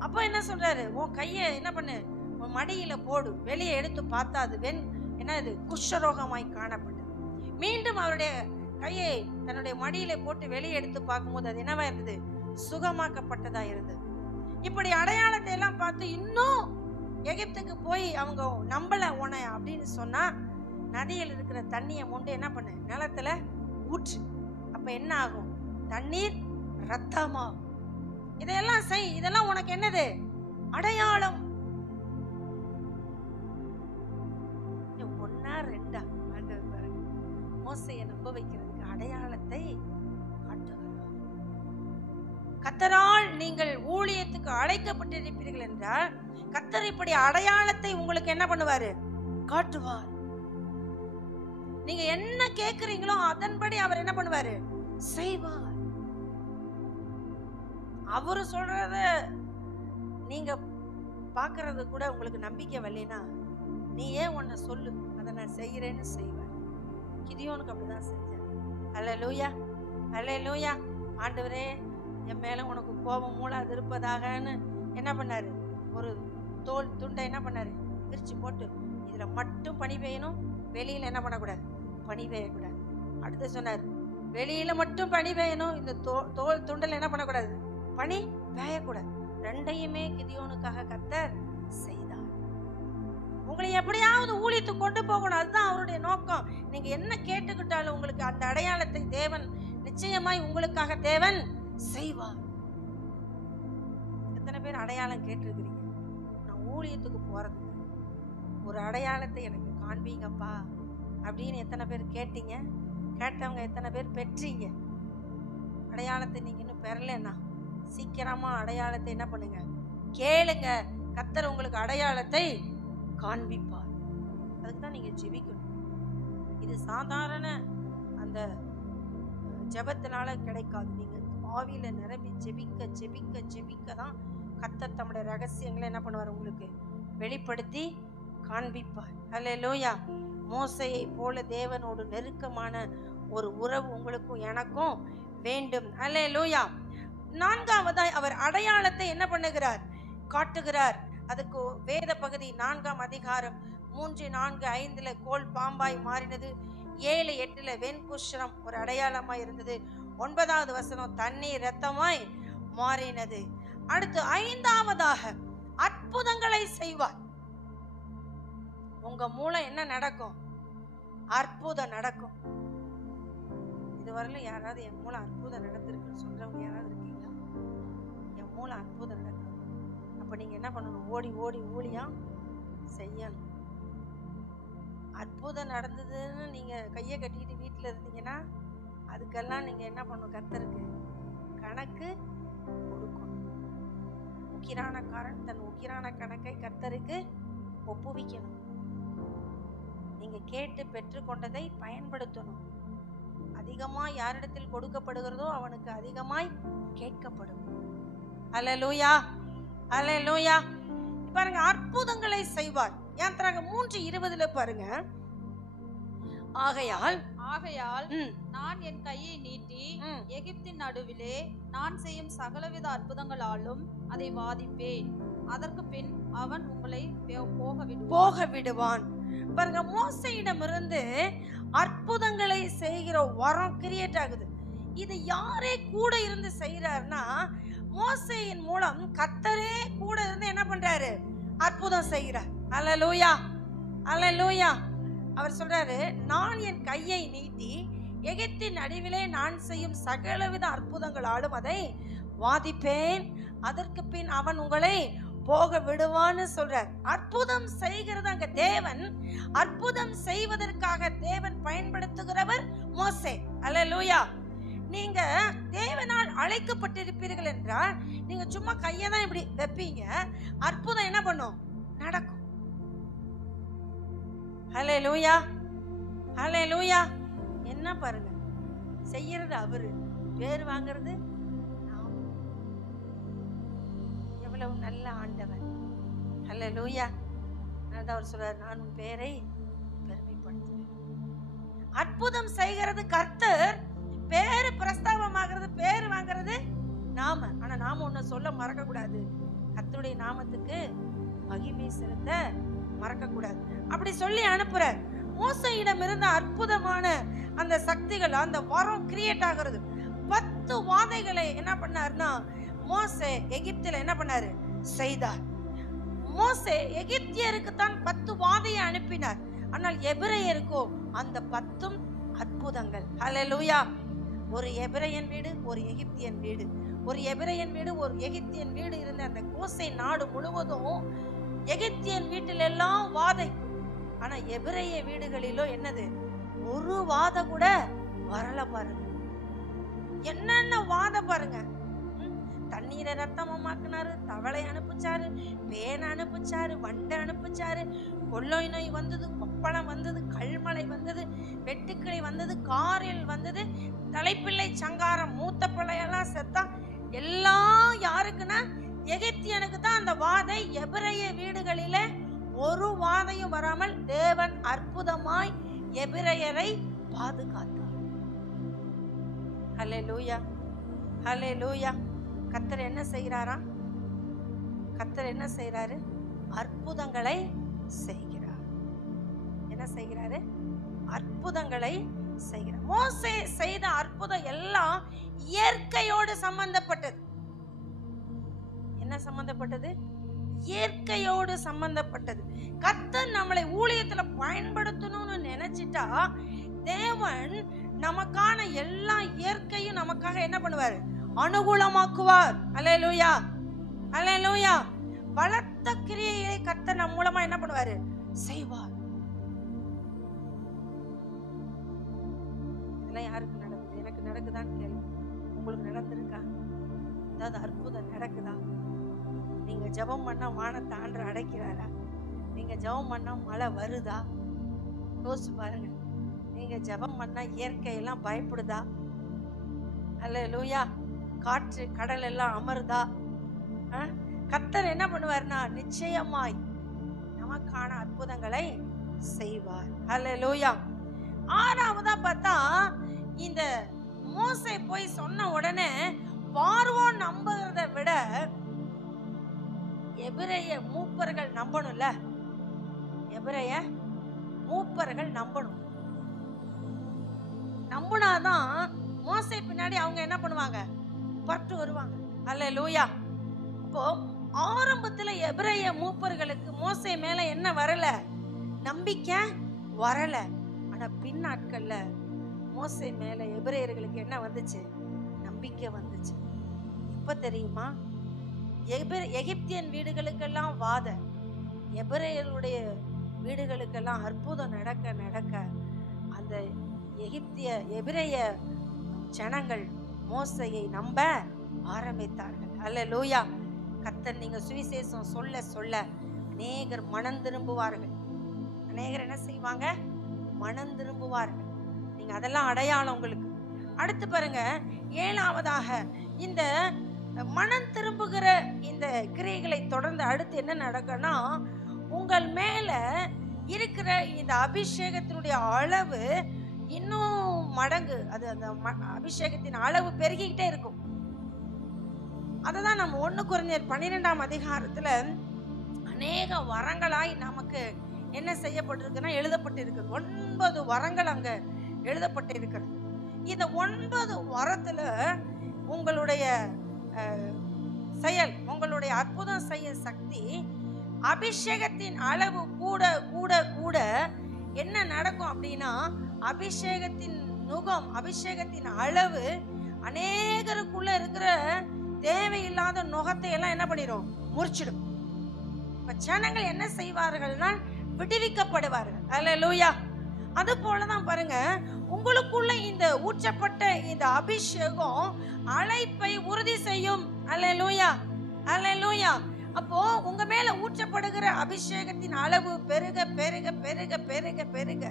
அப்ப என்ன சொல்றாரு? உன் கையை என்ன பண்ணு, உன் மடியில போடு. வெளியே எடுத்து பார்த்தா அது என்னது? குஷ்டரோகமாய் காணப்பட்டது. மீண்டும் அவருடைய கையை தன்னுடைய மடியில போட்டு வெளியே எடுத்து பார்க்கும்போது அது என்னவா இருந்தது? சுகமாக்கப்பட்டதா இருந்தது. இப்படி அடையாளத்தை எல்லாம் பார்த்து இன்னும் எகிப்துக்கு போய் அவங்க நம்பல உன அப்படின்னு சொன்னா நதியில் இருக்கிற தண்ணியை முண்டு என்ன பண்ண? நிலத்துல ஊற்று. அப்ப என்ன ஆகும்? தண்ணீர் ரத்தமாகும். இதையெல்லாம் செய். இதெல்லாம் உனக்கு என்னது? அடையாளம். 1, 2 ஆண்டவர் பாருங்க, மோசையை நம்ப வைக்கிறதுக்கு அடையாளத்தை காட்டுகிறார். கர்த்தரால் நீங்கள் ஊழியத்துக்கு அழைக்கப்பட்டிருப்பீர்கள் என்றால் கர்த்தர் இப்படி அடையாளத்தை உங்களுக்கு என்ன பண்ணுவாரு? காட்டுவார். நீங்க என்ன கேக்குறீங்களோ அதன்படி அவர் என்ன பண்ணுவாரு? செய்வார். அவரு சொல்றத நீங்க பாக்குறது கூட உங்களுக்கு நம்பிக்கை வரலைன்னா நீ ஏன் உன்னை சொல்லு, அதை நான் செய்யறேன்னு செய்வேன். கிதியோனுக்கு அப்படிதான் செஞ்சேன். அல்லேலூயா, அல்லேலூயா. ஆண்டவரே, என் மேல உனக்கு கோபம் மூளாது இருப்பதாகன்னு என்ன பண்ணாரு? ஒரு தோல் துண்டை என்ன பண்ணாரு? பிரிச்சு போட்டு இதுல மட்டும் பனி பெய்யணும், வெளியில என்ன பண்ணக்கூடாது? பனி பெய்யக்கூடாது. அடுத்து சொன்னார், வெளியில மட்டும் பனி பெய்யணும், இந்த தோல் துண்டல் என்ன பண்ணக்கூடாது? பனி பெய்யக்கூடாது. 2யுமே கிதியோனுக்காக கர்த்தர் செய்தார். உங்களை எப்படியாவது ஊழியத்துக்கு கொண்டு போகணும், அதுதான் அவருடைய நோக்கம். நீங்க என்ன கேட்டுக்கிட்டாலும் உங்களுக்கு அந்த அடையாளத்தை தேவன் நிச்சயமாய் உங்களுக்காக தேவன் செய்வார். எத்தனை பேர் அடையாளம் கேட்டிருக்கிறீங்க? நான் ஊழியத்துக்கு போறதுக்கு ஒரு அடையாளத்தை எனக்கு காண்பீங்கப்பா அப்படின்னு எத்தனை பேர் கேட்டீங்க? கேட்டவங்க எத்தனை பேர் பெற்றீங்க? அடையாளத்தை நீங்க இன்னும் பெறலன்னா சீக்கிரமா அடையாளத்தை என்ன பண்ணுங்க, கேளுங்க. கர்த்தர் உங்களுக்கு அடையாளத்தை காண்பிப்பார். அதுக்கு தான் நீங்க ஜெபிக்கணும். இது சாதாரண அந்த ஜெபத்தினால கிடைக்காது. நீங்க ஆவியில நிரம்பி ஜெபிக்க ஜெபிக்க ஜெபிக்க தான் கர்த்தர் தம்முடைய ரகசியங்களை என்ன பண்ணுவார், உங்களுக்கு வெளிப்படுத்தி காண்பிப்பார். அல்லேலூயா. மோசேயை போல தேவனோடு நெருக்கமான ஒரு உறவு உங்களுக்கும் எனக்கும் வேண்டும். அல்லேலூயா. நான்காவதாய் அவர் அடையாளத்தை என்ன பண்ணுகிறார், காட்டுகிறார். அதுக்கு வேத பகுதி 4ஆம் அதிகாரம் 3, 4, 5 கோல் பாம்பாய் மாறினது, 7, 8 வெண்குஷ்ரம் ஒரு அடையாளமாய் இருந்தது, 9வது வசனம் தண்ணீர் இரத்தமாய் மாறினது. அடுத்து 5ஆவதாக அற்புதங்களை செய்வார். உங்க மூலம் என்ன நடக்கும், அற்புதம் நடக்கும். இதுவரையிலும் யாராவது என் மூலம் அற்புதம் நடந்திருக்குன்னு சொல்றவங்க யாராவது இருக்கீங்களா? என் மூலம் அற்புதம் நடக்கும். அப்ப நீங்க என்ன பண்ணணும், ஓடி ஓடி ஊழியம் செய்யணும். அற்புதம் நடந்ததுன்னு நீங்க கையை கட்டிட்டு வீட்டுல இருந்தீங்கன்னா அதுக்கெல்லாம் நீங்க என்ன பண்ணணும், கர்த்தருக்கு கணக்கு கொடுக்கணும். உக்கிரானக்காரன் தன் உக்கிரான கணக்கை கர்த்தருக்கு ஒப்புவிக்கணும். நீங்க கேட்டு பெற்றுக்கொண்டதை பயன்படுத்தணும். அதிகமாய் யாரிடத்தில் கொடுக்கப்படுகிறதோ அவனுக்கு அதிகமாய் கேட்கப்படும். அல்லேலூயா, அல்லேலூயா. பாருங்க, அற்புதங்களை செய்வார். ஏன் தராங்க 3:20 பாருங்க. ஆகையால் நான் என் கையை நீட்டி எகிப்தின் நடுவிலே நான் செய்யும் சகலவித அற்புதங்களாலும் அதை வாதிப்பேன். அதற்கு பின் அவன் உங்களை போக விடுவான். பாருங்க, மோசேயிடமிருந்து அற்புதங்களை செய்கிற வரம் கிரியேட் ஆகுது. இது யாரே கூட இருந்து செய்யறாருன்னா, மோசேயின் மூலம் கர்த்தரே கூட இருந்து என்ன பண்றாரு, அற்புதம் செய்கிறார். அல்லேலூயா, அல்லேலூயா. அவர் சொல்றாரு, நான் என் கையை நீட்டி எகிப்தின் நடுவிலே நான் செய்யும் சகலவித அற்புதங்களாலும் அதை வாதிப்பேன். அதற்கு பின் அவன் உங்களை போக விடுவான்னு சொல்றார். அற்புதம் செய்கிறது அங்க தேவன். அற்புதம் செய்வதற்காக தேவன் பயன்படுத்துகிறவர் மோசே. அல்லேலூயா. நீங்க தேவனால் அழைக்கப்பட்டிருப்பீர்கள் என்றால் நீங்க சும்மா கையை தான் இப்படி வைப்பீங்க, அற்புதம் என்ன பண்ணும், நடக்கும். அல்லேலூயா, அல்லேலூயா. என்ன பாருங்க, செய்யறது அவரு, பேர் வாங்குறது நாம். எவ்வளவு நல்ல ஆண்டவர். அல்லேலூயா. அவர் சொல்றார், நான் உன் பேரை பெருமைப்படுத்துவேன். அற்புதம் செய்கிறது கர்த்தர், பேரு பிரஸ்தாபமாகிறது, பேரு வாங்குறது நாம. ஆனா நாம ஒண்ணு சொல்ல மறக்க கூடாது, கர்த்தருடைய நாமத்துக்கு மகிமை செலுத்த மறக்க கூடாது. அப்படி சொல்லி அனுப்புற மோசேயிடம் இருந்த அற்புதமான அந்த சக்திகள், அந்த வரம் கிரியேட் ஆகிறது. 10 வாதைகளை என்ன பண்ணாருன்னா மோசே எகிப்தில என்ன பண்ணாரு, செய்தார். மோசே எகிப்தியருக்கு தான் 10 வாதையை அனுப்பினார். ஆனால் எபிரேயருக்கோ அந்த 10 அற்புதங்கள். ஹல்லேலூயா. ஒரு எபிரேயன் வீடு, ஒரு எகிப்தியன் வீடு, ஒரு எபிரேயன் வீடு, ஒரு எகிப்தியன் வீடு இருந்த அந்த கோசை நாடு முழுவதும் எகிப்தியன் வீட்டில் எல்லாம் வாதை. ஆனா எபிரேய வீடுகளிலோ என்னது, ஒரு வாதை கூட வரல. பாருங்க என்னென்ன வாதை பாருங்க. தண்ணீரை ரத்தமாக்குனாரு, தவளை அனுப்பிச்சாரு, பேன் அனுப்பிச்சாரு, வண்டை அனுப்பிச்சாரு, கொள்ளை நோய் வந்தது, கொப்பளம் வந்தது, கல்மலை வந்தது, வெட்டுக்கிளி வந்தது, காரில் வந்தது, தலைப்பிள்ளை சங்காரம், மூத்த பிள்ளையெல்லாம் செத்தா. எல்லாம் யாருக்குன்னா எகிப்தியனுக்கு தான் அந்த வாதை. எபிரேய வீடுகளில ஒரு வாதையும் வராமல் தேவன் அற்புதமாய் எபிரேயரை பாதுகாத்தார். ஹல்லேலூயா, ஹல்லேலூயா. கர்த்தர் என்ன செய்கிறாரா, கர்த்தர் என்ன செய்கிறாரு, அற்புதங்களை செய்கிறார். என்ன செய்கிறாரு, அற்புதங்களை செய்கிறார். மோசே செய்த அற்புதம் எல்லாம் இயற்கையோடு சம்பந்தப்பட்டது. என்ன சம்பந்தப்பட்டது, இயற்கையோடு சம்பந்தப்பட்டது. கர்த்தர் நம்மளை ஊழியத்துல பயன்படுத்தணும்னு நினைச்சிட்டா தேவன் நமக்கான எல்லா இயற்கையும் நமக்காக என்ன பண்ணுவார்? அனுகூலமாக்குவார். அல்லேலூயா, அல்லேலூயா. பலத்த கிரியைகளை கர்த்தர் நம் மூலமா என்ன பண்ணுவாரு? செய்வார். இதெல்லாம் யாருக்கு நடக்குது? எனக்கு நடக்குதான்னு கேள்வி. உங்களுக்கு நடந்திருக்கா? ஏதாவது அற்புதம் நடக்குதா? நீங்க ஜெபம் பண்ணா வானத்தை ஆண்டவர் அடைக்கிறாரா? நீங்க ஜெபம் பண்ணா மழை வருதா? யோசிச்சு பாருங்க. நீங்க ஜெபம் பண்ணா இயற்கையெல்லாம் பயப்படுதா? அல்லேலூயா. காற்று கடல் எல்லாம் அமருதா? கர்த்தர் என்ன பண்ணுவார்னா நிச்சயமாய் நமக்கான அற்புதங்களை செய்வார். அல்லேலூயா. ஆறாவதா பார்த்தா, இந்த மோசே போய் சொன்ன உடனே பார்வோன் நம்புறத விட எபிரேய மூப்பர்கள் நம்பணும்ல. எபிரேய மூப்பர்கள் நம்பணும். நம்புனாதான் மோசே பின்னாடி அவங்க என்ன பண்ணுவாங்க? பட்டு வருவாங்க. அல்லேலூயா. அப்போ ஆரம்பத்துல எபிரேய மூப்பர்களுக்கு மோசே மேல என்ன வரல? நம்பிக்கை வரல. ஆனா பின் நாட்கள்ல மோசே மேல எபிரேயர்களுக்கு என்ன வந்துச்சு? நம்பிக்கை வந்துச்சு. இப்ப தெரியுமா? எகிப்தியன் வீடுகளுக்கெல்லாம் வாத, எபிரேயருடைய வீடுகளுக்கெல்லாம் அற்புதம் நடக்க நடக்க அந்த எபிரேய ஜனங்கள் மோசையை நம்ப ஆரம்பித்தார்கள். அல்லேலூயா. கர்த்தர் நீங்க சுவிசேஷம் சொல்ல சொல்ல அநேகர் மனம் திரும்புவார்கள். அநேகர் என்ன செய்வாங்க? மனம் திரும்புவார்கள். நீங்க அதெல்லாம் அடையாளம் உங்களுக்கு. அடுத்து பாருங்க, ஏழாவதாக இந்த மனம் திரும்புகிற இந்த கிரியைகளை தொடர்ந்து அடுத்து என்ன நடக்கும்னா, உங்கள் மேல இருக்கிற இந்த அபிஷேகத்தினுடைய அளவு இன்னும் மடங்கு, அது அந்த அபிஷேகத்தின் அளவு பெருகிக்கிட்டே இருக்கும். அததான் நம்ம 1 கொரிந்தியர் 12ஆம் அதிகாரத்துல அநேக வரங்களாய் நமக்கு என்ன செய்யப்பட்டிருக்குன்னா எழுதப்பட்டு இருக்குது. 9 வரங்கள் அங்க எழுதப்பட்டு இருக்கிறது. இந்த 9 வரத்துல உங்களுடைய செயல், உங்களுடைய அற்புதம் செய்ய சக்தி, அபிஷேகத்தின் அளவு கூட கூட கூட என்ன நடக்கும் அப்படின்னா, அபிஷேகத்தின் நுகம், அபிஷேகத்தின் அளவு அநேகருக்குள்ள இருக்கிற தேவையில்லாத நுகத்தை எல்லாம் என்ன பண்ணிடும்? முறிச்சிடும். இப்ப ஜனங்கள் என்ன செய்வார்கள்னா விடுவிக்கப்படுவார்கள். அல்லேலூயா. அது போலதான் பாருங்க, உங்களுக்குள்ள இந்த ஊற்றப்பட்ட இந்த அபிஷேகம் அழைப்பை உறுதி செய்யும். அல்லேலூயா, அல்லேலூயா. அப்போ உங்க மேல ஊற்றப்படுகிற அபிஷேகத்தின் அளவு பெருக பெருக பெருக பெருக பெருக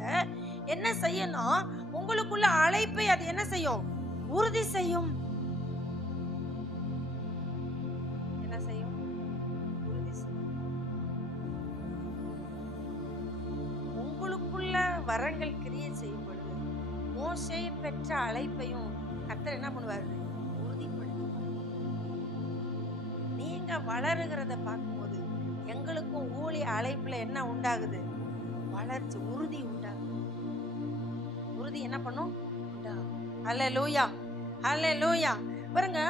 என்ன செய்யணும்? உங்களுக்குள்ள அழைப்பை அது என்ன செய்யும்? உறுதி செய்யும். என்ன செய்யும்? உறுதி செய்யும். உங்களுக்குள்ள வரங்கள் கிரியை செய்யும் பொழுது மோசே பெற்ற அழைப்பையும் கர்த்தர் என்ன பண்ணுவாரு? உறுதிப்படுத்துவார். நீங்க வளருகிறத பார்க்கும்போது எங்களுக்கும் ஊழிய அழைப்புல என்ன உண்டாகுது? வளர்ச்சி, உறுதி உண்டாகுது. உறுதி என்ன பண்ணும்? உண்டாகும். அல்லேலூயா, அல்லேலூயா. பாருங்க,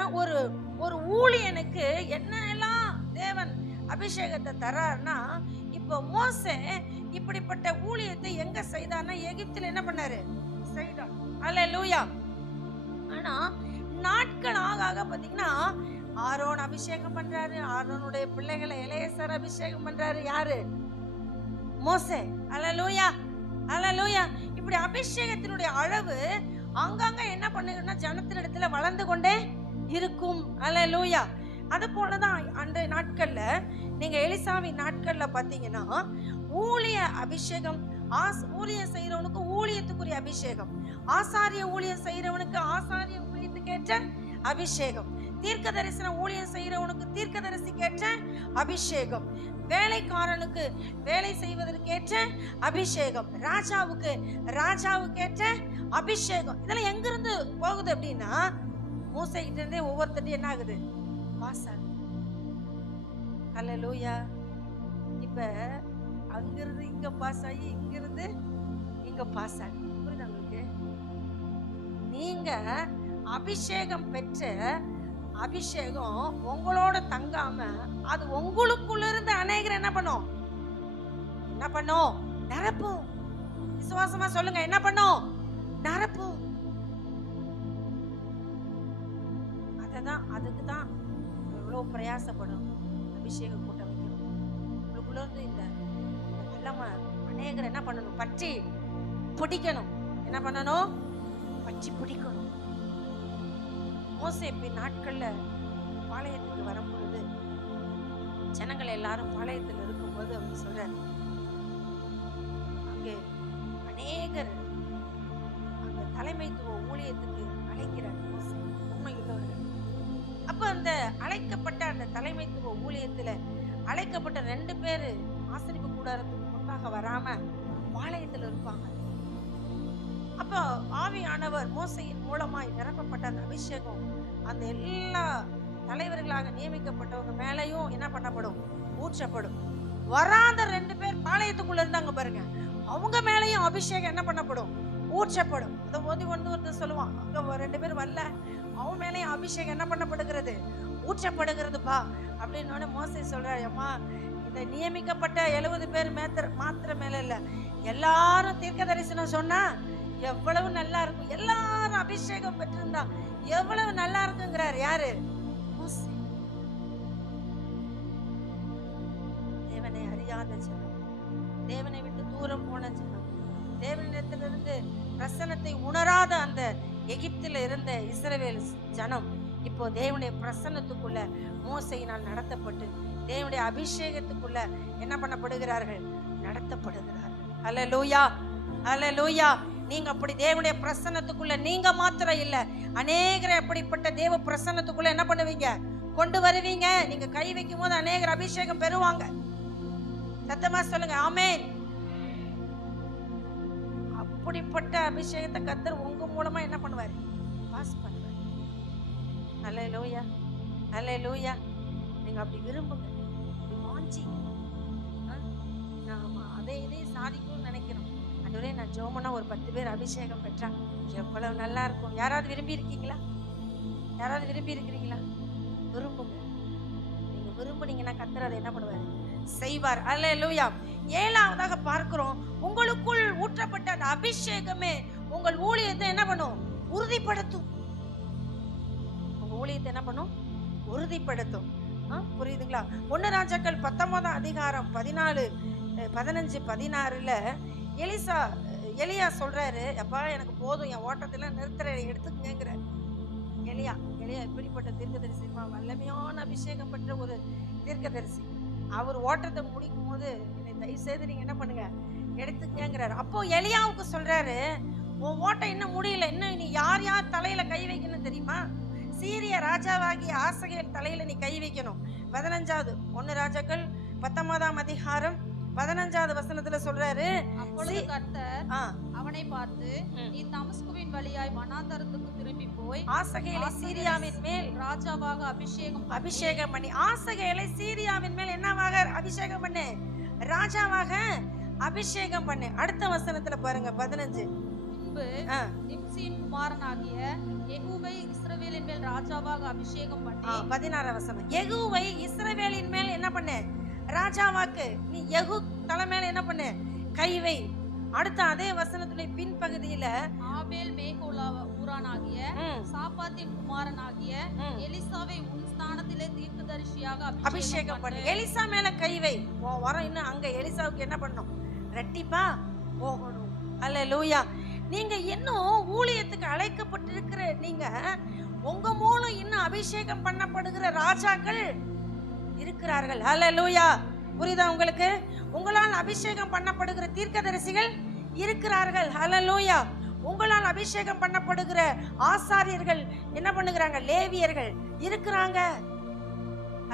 ஒரு ஊழியனுக்கு என்னெல்லாம் தேவன் அபிஷேகத்தை தரார்னா, இப்போ மோசே இப்படிப்பட்ட ஊழியத்தை எங்க செய்தார்னா எகிப்தில் என்ன பண்ணாரு? செய்தார். அல்லேலூயா. ஆனா நாட்கள் ஆக ஆக பாத்தீங்கன்னா ஆரோன் அபிஷேகம் பண்றாரு, ஆரோனுடைய பிள்ளைகளை எலேசர் அபிஷேகம் பண்றாரு. யாரு? மோசே. அல்லேலூயா, அல்லேலூயா. இப்படி அபிஷேகத்தினுடைய அளவு அங்கங்க என்ன பண்ணுங்கன்னா ஜனத்தினிடத்துல வளர்ந்து கொண்டே இருக்கும். அல்லேலூயா. அது போலதான் அன்றைய நாட்கள்ல நீங்க எலிசாவின் நாட்கள்ல பாத்தீங்கன்னா ஊழிய அபிஷேகம், ஊழியம் செய்யறவனுக்கு ஊழியத்துக்குரிய அபிஷேகம், ஆசாரிய ஊழியம் செய்யறவனுக்கு ஆசாரிய ஊழியத்துக்கேற்ற அபிஷேகம், தீர்க்க தரிசன ஊழியம் செய்யறவனுக்கு தீர்க்க தரிசிக்கேற்ற அபிஷேகம், வேலைக்காரனுக்கு வேலை செய்வதற்கேற்ற அபிஷேகம், ராஜாவுக்கேற்ற அபிஷேகம். இதெல்லாம் எங்க இருந்து போகுது அப்படின்னா மோசே கிட்ட இருந்தே ஒவ்வொருத்தட்டையும் என்ன ஆகுது? பாஸ் ஆகுது. அல்லேலூயா. இப்ப அங்கிருந்து இங்க பாஸ் ஆகி இங்கிருந்து இங்க பாஸ் ஆகி, புரியுதா உங்களுக்கு? நீங்க அபிஷேகம் பெற்ற அபிஷேகம் உங்களோட தங்காம அது உங்களுக்குள்ள இருந்து அநேகர் என்ன பண்ணும்? நிரப்பும். விசுவாசமா சொல்லுங்க, என்ன பண்ணும்? நிரப்பும். அதுக்குதான் எவ்வளவு பிரயாசப்படும். அபிஷேக கூட்டம் வைக்கணும். உங்களுக்குள்ள இருந்து இந்த வல்லமை அநேகர் என்ன பண்ணணும்? பற்றி பிடிக்கணும். என்ன பண்ணணும்? பற்றி பிடிக்கணும். மோசே நாட்கள்ல பாளையத்துக்கு வரும்பொழுது ஜனங்கள் எல்லாரும் பாளையத்தில் இருக்கும்போது அவர் சொல்றார், அங்கே அநேகர் அந்த தலைமைத்துவ ஊழியத்துக்கு அழைக்கிறார் மோசே, உண்மையுள்ளவர்கள். அப்ப அந்த அழைக்கப்பட்ட அந்த தலைமைத்துவ ஊழியத்துல அழைக்கப்பட்ட 2 பேரு ஆசரிப்பு கூடாரத்துக்கு முன்பாக வராம பாளையத்துல இருப்பாங்க. அப்ப ஆவியானவர் மோசையின் மூலமாய் நிரப்பப்பட்ட அந்த அபிஷேகம் அந்த எல்லா தலைவர்களாக நியமிக்கப்பட்டவங்க மேலையும் என்ன பண்ணப்படும்? ஊற்றப்படும். வராத 2 பேர் பாளையத்துக்குள்ள இருந்தாங்க பாருங்க, அவங்க மேலையும் அபிஷேகம் என்ன பண்ணப்படும்? ஊற்றப்படும். அதை ஓதி ஒருத்தர் சொல்லுவான், அங்க 2 பேர் வரல, அவன் மேலையும் அபிஷேகம் என்ன பண்ணப்படுகிறது? ஊற்றப்படுகிறதுப்பா அப்படின்னு மோசே சொல்றாரு, அம்மா இந்த நியமிக்கப்பட்ட 70 பேர் மாத்திர மேல இல்ல, எல்லாரும் தீர்க்க தரிசனம் சொன்னா எவ்வளவு நல்லா இருக்கும். எல்லாரும் அபிஷேகம் பெற்றிருந்தா எவ்வளவு நல்லா இருக்குங்கிறார். யாரு? மோசே. தேவனை அறியாத ஜனம், தேவனை விட்டு தூரம் போன ஜனம், தேவனிடத்திலிருந்து பிரசன்னத்தை உணராத அந்த எகிப்தில இருந்த இஸ்ரவேல் ஜனம் இப்போ தேவனுடைய பிரசன்னத்துக்குள்ள மோசையினால் நடத்தப்பட்டு தேவனுடைய அபிஷேகத்துக்குள்ள என்ன பண்ணப்படுகிறார்கள்? நடத்தப்படுகிறார்கள். அல்லேலூயா, அல்லேலூயா. நீங்க அப்படி தேவனுடைய பிரசன்னத்துக்குள்ள நீங்க மாத்திரம் இல்ல, அநேகரை அப்படிப்பட்ட தேவ பிரசன்னத்துக்குள்ள என்ன பண்ணுவீங்க? கொண்டு வருவீங்க. நீங்க கை வைக்கும் போது அநேகர் அபிஷேகம் பெறுவாங்க. சத்தமா சொல்லுங்க ஆமென். அப்படிப்பட்ட அபிஷேகத்தை கர்த்தர் உங்க மூலமா என்ன பண்ணுவாரு? பாஸ் பண்ணுவாரு. அல்லேலூயா, அல்லேலூயா. நீங்க அப்படி விரும்புங்க, அப்படி வாஞ்சிங்க. நாம இதையும் சாதிக்கணும்னு நினைக்கிறோம். அதுவரை நான் ஜோமனா ஒரு 10 பேர் அபிஷேகம் பெற்றாங்க, எவ்வளவு நல்லா இருக்கும். யாராவது விரும்பி இருக்கீங்களா? யாராவது விரும்பி இருக்கிறீங்களா? விரும்புங்க. நீங்க விரும்புனீங்கன்னா கர்த்தர் அதை என்ன பண்ணுவாரு? செய்வார். அல்லேலூயா. 7ஆவதாக பார்க்கிறோம், உங்களுக்குள் ஊற்றப்பட்ட அந்த அபிஷேகமே உங்கள் ஊழியத்தை என்ன பண்ணும்? உறுதிப்படுத்தும். உங்க ஊழியத்தை என்ன பண்ணும்? உறுதிப்படுத்தும். புரியுதுங்களா? 1 ராஜாக்கள் 19ஆம் அதிகாரம் 14, 15, 16ல எலியா சொல்றாரு, அப்பா எனக்கு போதும், என் ஓட்டத்துல நிறுத்துற எடுத்துக்கங்கிற. எலியா எப்படிப்பட்ட தீர்க்கதரிசி? வல்லமையான அபிஷேகம் பெற்ற ஒரு தீர்க்கதரிசி. அவர் ஓட்டத்தை முடிக்கும் போது என்னை தயவு செய்து நீங்க என்ன பண்ணுங்க? எடுத்துக்கங்கிறாரு. அப்போ எலியாவுக்கு சொல்றாரு, உன் ஓட்டம் இன்னும் முடியல, இன்னும் நீ யார் யார் தலையில கை வைக்கணும் தெரியுமா? சீரிய ராஜாவாகிய ஆசகேல் தலையில நீ கை வைக்கணும். 15வது 1 ராஜாக்கள் 19ஆம் அதிகாரம் 15வது வசனத்துல சொல்றாரு, அப்பொழுது கர்த்தர் அவனை பார்த்து, நீ தமஸ்குவின் வழியாய் வனாந்தரத்துக்கு திரும்பி போய் ஆசகேலை சீரியாவின் மேல் ராஜாவாக அபிஷேகம் பண்ணி. ஆசகேலை சீரியாவின் மேல் என்னவாக அபிஷேகம் பண்ணு? ராஜாவாக அபிஷேகம் பண்ணு. அடுத்த வசனத்துல பாருங்க 15. பின்பு நிம்சியின் குமாரனாகிய யெகூவை இஸ்ரவேலின் மேல் ராஜாவாக அபிஷேகம் பண்ணி. 16ஆம் வசனம், யெகூவை இஸ்ரவேலின் மேல் என்ன பண்ணு? ராஜாவாக்கு. நீ யெகூ தலைமையில என்ன பண்ணு? கை வை. அடுத்த அதே வசனத்துடைய பின்பகுதியில ஆபேல் மேகோலா ஊரானாகிய சாபாத்தின் குமாரனாகிய எலிசாவை உன் ஸ்தானத்திலே தீர்க்கதரிசியாக அபிஷேகம் பண்ணு. எலிசா மேல கை வை. வரம் இன்னும் அங்க எலிசாவுக்கு என்ன பண்ணும்? ரெட்டிப்பா போகணும். அல்லேலூயா. நீங்க இன்னும் ஊழியத்துக்கு அழைக்கப்பட்டிருக்கிற நீங்க, உங்க மூலம் இன்னும் அபிஷேகம் பண்ணப்படுகிற ராஜாக்கள் இருக்கிறார்கள். அல்லேலூயா. புரியுதா உங்களுக்கு? உங்களால் அபிஷேகம் பண்ணப்படுகிற தீர்க்கதரிசிகள் இருக்கிறார்கள். அல்லேலூயா. உங்களால் அபிஷேகம் பண்ணப்படுகிற ஆசாரியர்கள் என்ன பண்ணுகிறாங்க? லேவியர்கள் இருக்கிறாங்க.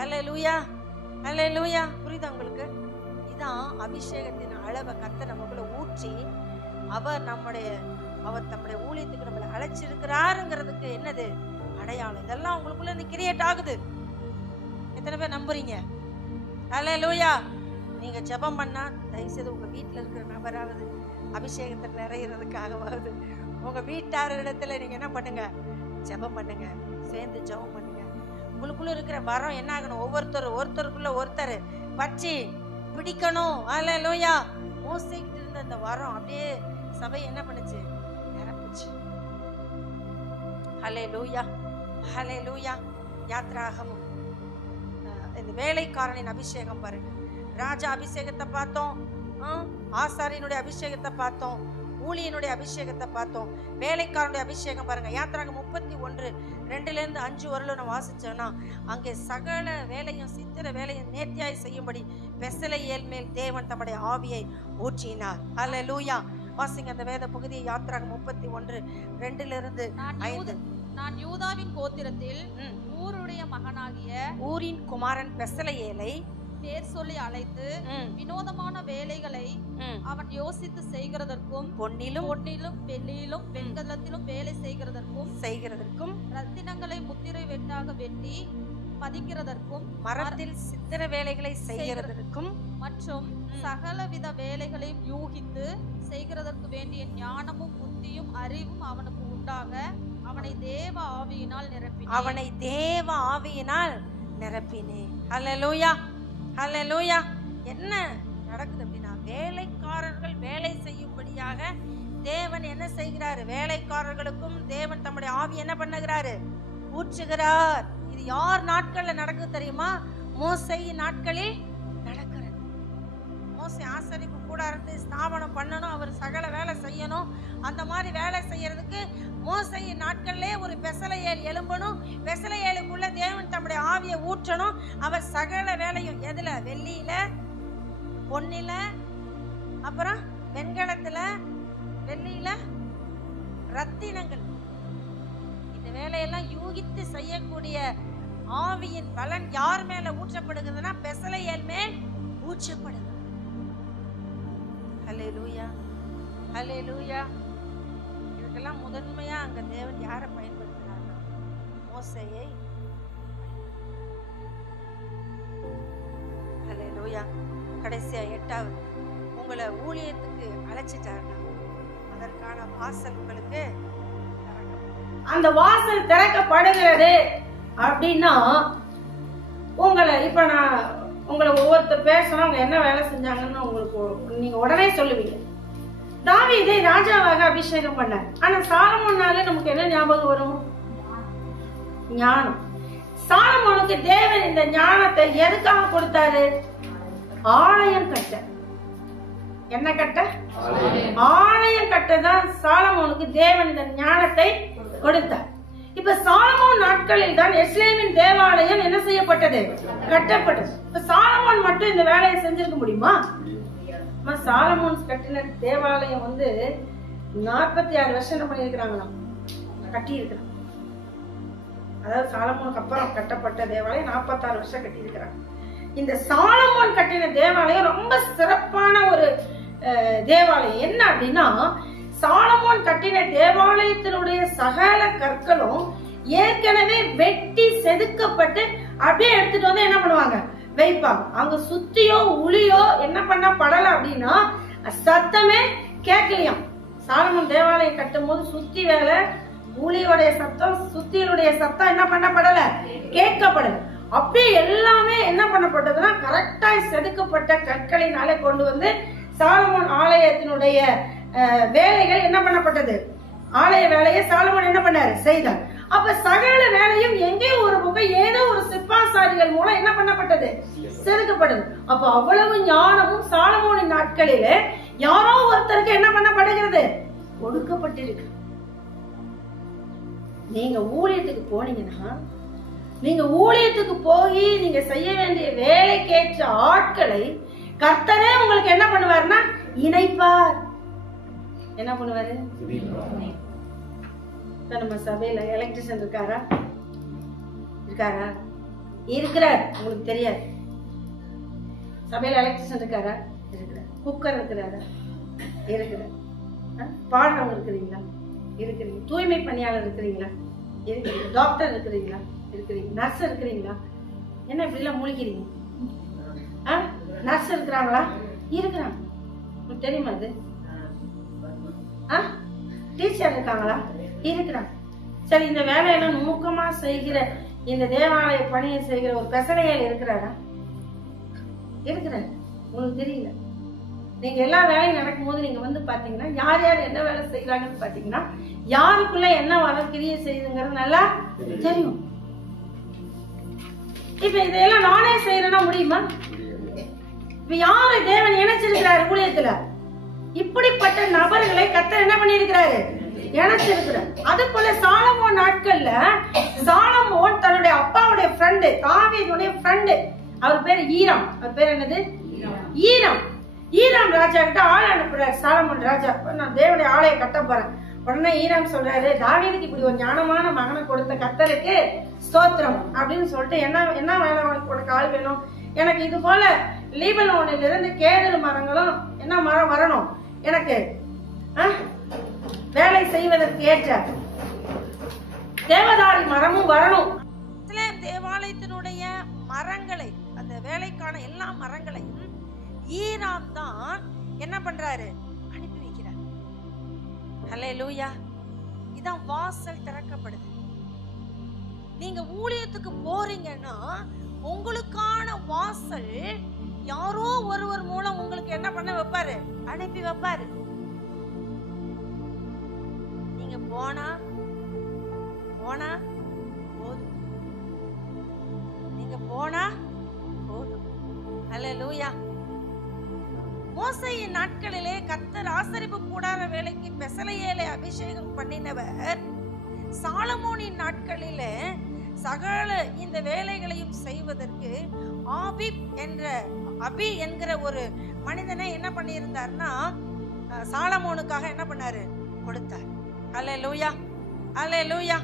அல்லேலூயா, அல்லேலூயா. புரியுதா உங்களுக்கு? இதான் அபிஷேகத்தின் அளவை கர்த்தர் நமக்குள்ள ஊற்றி அவர் தம்முடைய ஊழியத்துக்கு நம்மளை அழைச்சிருக்கிறாருங்கிறதுக்கு என்னது? அடையாளம். இதெல்லாம் உங்களுக்குள்ள இந்த கிரியேட் ஆகுது. எத்தனை பேர் நம்புறீங்க? அல்லேலூயா. நீங்க ஜெபம் பண்ணா தயவு செய்து உங்க வீட்டுல இருக்கிற நபராவது அபிஷேகத்தை நிறையிறதுக்காகவாவது உங்க வீட்டார் இடத்துல நீங்க என்ன பண்ணுங்க? ஜெபம் பண்ணுங்க. சேர்ந்து ஜெபம் பண்ணுங்க. உங்களுக்குள்ள இருக்கிற வரம் என்ன ஆகணும்? ஒருத்தருக்குள்ள ஒருத்தர் வச்சு பிடிக்கணும். அல்லேலூயா. மோசேக்கிட்ட இருந்த அந்த வரம் அப்படியே சபை என்ன பண்ணுச்சு? நிரப்புச்சு. அல்லேலூயா, அல்லேலூயா. யாத்ராகமம் இந்த வேலைக்காரனின் அபிஷேகம் பாருங்க. ராஜா அபிஷேகத்தை பார்த்தோம், ஆசாரியனுடைய அபிஷேகத்தை பார்த்தோம், ஊழியனுடைய அபிஷேகத்தை பார்த்தோம், வேலைக்காரனுடைய அபிஷேகம் பாருங்க. யாத்ராகம் 31:2-5 வரலும் நம்ம வாசிச்சோம்னா, அங்கே சகல வேலையும் சித்திர வேலையும் நேர்த்தியாய் செய்யும்படி பெசலெயேல் மேல் தேவன் தம்முடைய ஆவியை ஊற்றினார். அல்லேலூயா. வாசிங்க அந்த வேத பகுதியை. யாத்ராகம் 31:2-5. நான் யூதாவின் கோத்திரத்தில் ஊருடைய மகனாகிய ஊரின் குமாரன் பெசலெயேலை பேர் சொல்லி அழைத்து வினோதமான வேலைகளை அவன் யோசித்து செய்கிறதற்கும் பொன்னிலும் வெள்ளியிலும் வெண்கலத்திலும் வேலை செய்கிறதற்கும் ரத்தினங்களை முத்திரை வெட்டாக வெட்டி பதிக்கிறதற்கும் மரத்தில் சித்திர வேலைகளை செய்கிறதற்கும் மற்றும் சகலவித வேலைகளையும் யூகித்து செய்கிறதற்கு வேண்டிய ஞானமும் புத்தியும் அறிவும் அவனுக்கு உண்டாக அவனை தேவ ஆவியினால் நிரப்பினேன். அல்லேலூயா, அல்லேலூயா. என்ன நடக்குது அப்படின்னா, வேலைக்காரர்கள் வேலை செய்யும்படியாக தேவன் என்ன செய்கிறாரு? வேலைக்காரர்களுக்கும் தேவன் தம்முடைய ஆவி என்ன பண்ணுகிறாரு? ஊற்றுகிறார். இது யார் நாட்கள்ல நடக்குது தெரியுமா? மோசேயின் நாட்களில் நடக்கிறது. மோசே ஆசரிப்பு கூடாரத்தை ஸ்தாபனம் பண்ணணும், அவர் சகல வேலை செய்யணும். அந்த மாதிரி வேலை செய்யறதுக்கு மோசேயின் நாட்கள்லே ஒரு பெசலெயேல் எழும்பணும். பெசலெயேலுக்குள்ள தேவன் தம்முடைய ஆவியை ஊற்றணும். அவர் சகல வேலையும் எதுல? வெள்ளியில, பொன்னில, அப்புறம் வெண்கலத்துல, வெள்ளியில, ரத்தினங்கள். இந்த வேலையெல்லாம் யூகித்து செய்யக்கூடிய ஆவியின் பலன் யார் மேல ஊற்றப்படுகிறதுனா பெசலெயேல் மேல் ஊற்றப்படுகிறது. ஹல்லேலூயா, ஹல்லேலூயா. இதுக்கெல்லாம் முதன்மையா அங்க தேவன் யாரை பயன்படுத்தினார்? மோசேயை. ஹல்லேலூயா. கடைசியா 8வது, உங்களை ஊழியத்துக்கு அழைச்சிட்டாருன்னா அதற்கான வாசல் உங்களுக்கு அந்த வாசல் திறக்கப்படுகிறது அப்படின்னா, உங்களை இப்ப நான் உங்களை ஒவ்வொருத்தர் பேசணும், அவங்க என்ன வேலை செஞ்சாங்கன்னு உங்களுக்கு நீங்க உடனே சொல்லுவீங்க. தாவீதை ராஜாவாக அபிஷேகம் பண்ணார். ஆனா சாலமோன்னாலே நமக்கு என்ன ஞாபகம் வரும்? ஞானம். சாலமோனுக்கு தேவன் இந்த ஞானத்தை எதுக்காக கொடுத்தாரு? ஆலயம் கட்ட. என்ன கட்ட? ஆலயம் கட்டதான் சாலமோனுக்கு தேவன் இந்த ஞானத்தை கொடுத்தார். இப்ப சாலமோன் நாட்களில் தான் எருசலேமின் தேவாலயம் என்ன செய்யப்பட்டது? கட்டப்பட்டது. இப்ப சாலமோன் மட்டும் இந்த வேலையை செஞ்சிருக்க முடியுமா? சாலமோன் கட்டின தேவாலயம் 46 வருஷம் என்ன பண்ணிருக்கிறாங்களாம்? கட்டி இருக்கிறாங்க. அதாவது சாலமோனுக்கு அப்புறம் கட்டப்பட்ட தேவாலயம் 46 வருஷம் கட்டி இருக்கிறாங்க. இந்த சாலமோன் கட்டின தேவாலயம் ரொம்ப சிறப்பான ஒரு தேவாலயம். என்ன அப்படின்னா, சாலமோன் கட்டின தேவாலயத்தினுடைய சகல கற்களும் ஏற்கனவே வெட்டி செதுக்கப்பட்டு அப்படியே எடுத்துட்டு வந்து என்ன பண்ணுவாங்க? வைப்பாங்க. அங்க சுத்தியோ உளியோ என்ன பண்ண படல அப்படின்னா சத்தமே கேட்கலையாம். சாலமோன் தேவாலயம் கட்டும் போது சுத்தி வேலை, ஊழியோடைய சத்தம், சுத்தியிலுடைய சத்தம் என்ன பண்ணப்படல? கேட்கப்படல. அப்படியே எல்லாமே என்ன பண்ணப்பட்டதுன்னா கரெக்டாய் செதுக்கப்பட்ட கற்களினாலே கொண்டு வந்து சாலமோன் ஆலயத்தினுடைய வேலைகள் என்ன பண்ணப்பட்டது? ஆலய வேலையை சாலமோன் என்ன பண்ணாரு? செய்தார். அப்ப சகல வேலையும் எங்கே ஒரு பக்கம் ஏதோ ஒரு சிப்பாசாரிகள் மூலம் என்ன பண்ணப்பட்டது? செதுக்கப்பட்டது. அப்ப அவ்வளவு ஞானமும் சாலமோனின் நாட்களிலே யாரோ ஒருத்தருக்கு என்ன பண்ணப்படுகிறது? கொடுக்கப்பட்டிருக்கு. நீங்க ஊழியத்துக்கு போனீங்கன்னா, நீங்க ஊழியத்துக்கு போய் நீங்க செய்ய வேண்டிய வேலைக்கேற்ற ஆட்களை கர்த்தரே உங்களுக்கு என்ன பண்ணுவார்னா இணைப்பார். என்ன பண்ணுவாரு? நம்ம சபையில எலக்ட்ரிஷியன் இருக்காரா? இருக்கிறார். உங்களுக்கு தெரியாது. சபையில எலக்ட்ரிஷியன் இருக்காரா? இருக்கிறார். குக்கர் இருக்கிறாரா? இருக்கிறார். பாடகம் இருக்கிறீங்களா? இருக்கிறீங்க. தூய்மை பணியாளர் இருக்கிறீங்களா? இருக்கிறீங்க. டாக்டர் இருக்கிறீங்களா? இருக்கிறீங்க. நர்ஸ் இருக்கிறீங்களா? என்ன இப்படி எல்லாம் முழிக்கிறீங்க? நர்ஸ் இருக்கிறாங்களா? இருக்கிறாங்க. உங்களுக்கு தெரியுமா அது? டீச்சர் இருக்காங்களா? இருக்கிறாங்க. சரி, இந்த வேலையெல்லாம் நுணுக்கமா செய்கிற இந்த தேவாலய பணியை செய்கிற ஒரு பெசலையால் இருக்கிறாரா? இருக்கிறார். உங்களுக்கு தெரியல. நீங்க எல்லா வேலையும் நடக்கும் போது நீங்க வந்து பாத்தீங்கன்னா யார் யார் என்ன வேலை செய்யறாங்கன்னு பாத்தீங்கன்னா யாருக்குள்ள என்ன வரம் கிரியை செய்யுதுங்கிறது நல்லா தெரியும். இப்ப இதெல்லாம் நானே செய்யறேன்னா முடியுமா? இப்ப யாரு தேவன் இணைச்சிருக்கிறாரு ஊழியத்துல? இப்படிப்பட்ட நபர்களை கர்த்தர் என்ன பண்ணிருக்கிறாரு? இணைச்சிருக்கிறார். அதுக்குள்ள சாலமோன் நாட்கள்ல சாலமோன் தன்னுடைய அப்பாவுடைய ஃப்ரெண்டு, தாவீதுடைய ஃப்ரெண்டு, அவர் பேரு ஈராம். அவர் பேர் என்னது? ஈராம். ஈராம் ராஜா கிட்ட ஆள் அனுப்புறாரு சாலமோன் ராஜா. நான் தேவனுடைய ஆலய கட்ட போறேன். உடனே ஈராம் சொல்றாரு, தாவீதுக்கு இப்படி ஒரு ஞானமான மகனை கொடுத்த கர்த்தருக்கு ஸ்தோத்திரம் அப்படின்னு சொல்லிட்டு, என்ன வேலை உனக்கு ஆள் வேணும்? எனக்கு இது போல லீபனோனில் இருந்து கேதுரு மரங்களும் என்ன மரம் வரணும், எனக்கு வேலை செய்வதற்கு ஏற்ற தேவதாரி மரமும் வரணும். தேவாலயத்தினுடைய மரங்களை, அந்த வேலைக்கான எல்லா மரங்களையும் ஈராம் தான் என்ன பண்றாரு? அனுப்பி வைக்கிறார். ஹல்லேலூயா. இதான் வாசல் திறக்கப்படுது. நீங்க ஊழியத்துக்கு போறீங்கன்னா உங்களுக்கான வாசல் யாரோ ஒருவர் மூலம் உங்களுக்கு என்ன பண்ண வைப்பாரு? அனுப்பி வைப்பாரு. நீங்க போனா போதும். நீங்க போனா போதும். ஹல்லேலூயா. மோசேயின் நாட்களிலே கர்த்தர் ஆசரிப்பு கூடார வேலைக்கு பெசலெயேலை அபிஷேகம் பண்ணினவர் சாலமோனின் நாட்களிலே சகல இந்த வேலைகளையும் செய்வதற்கு அபி என்கிற ஒரு மனிதனை என்ன பண்ணியிருந்தார்னா சாலமோனுக்காக என்ன பண்ணாரு? கொடுத்தார். அல்லேலூயா, அல்லேலூயா.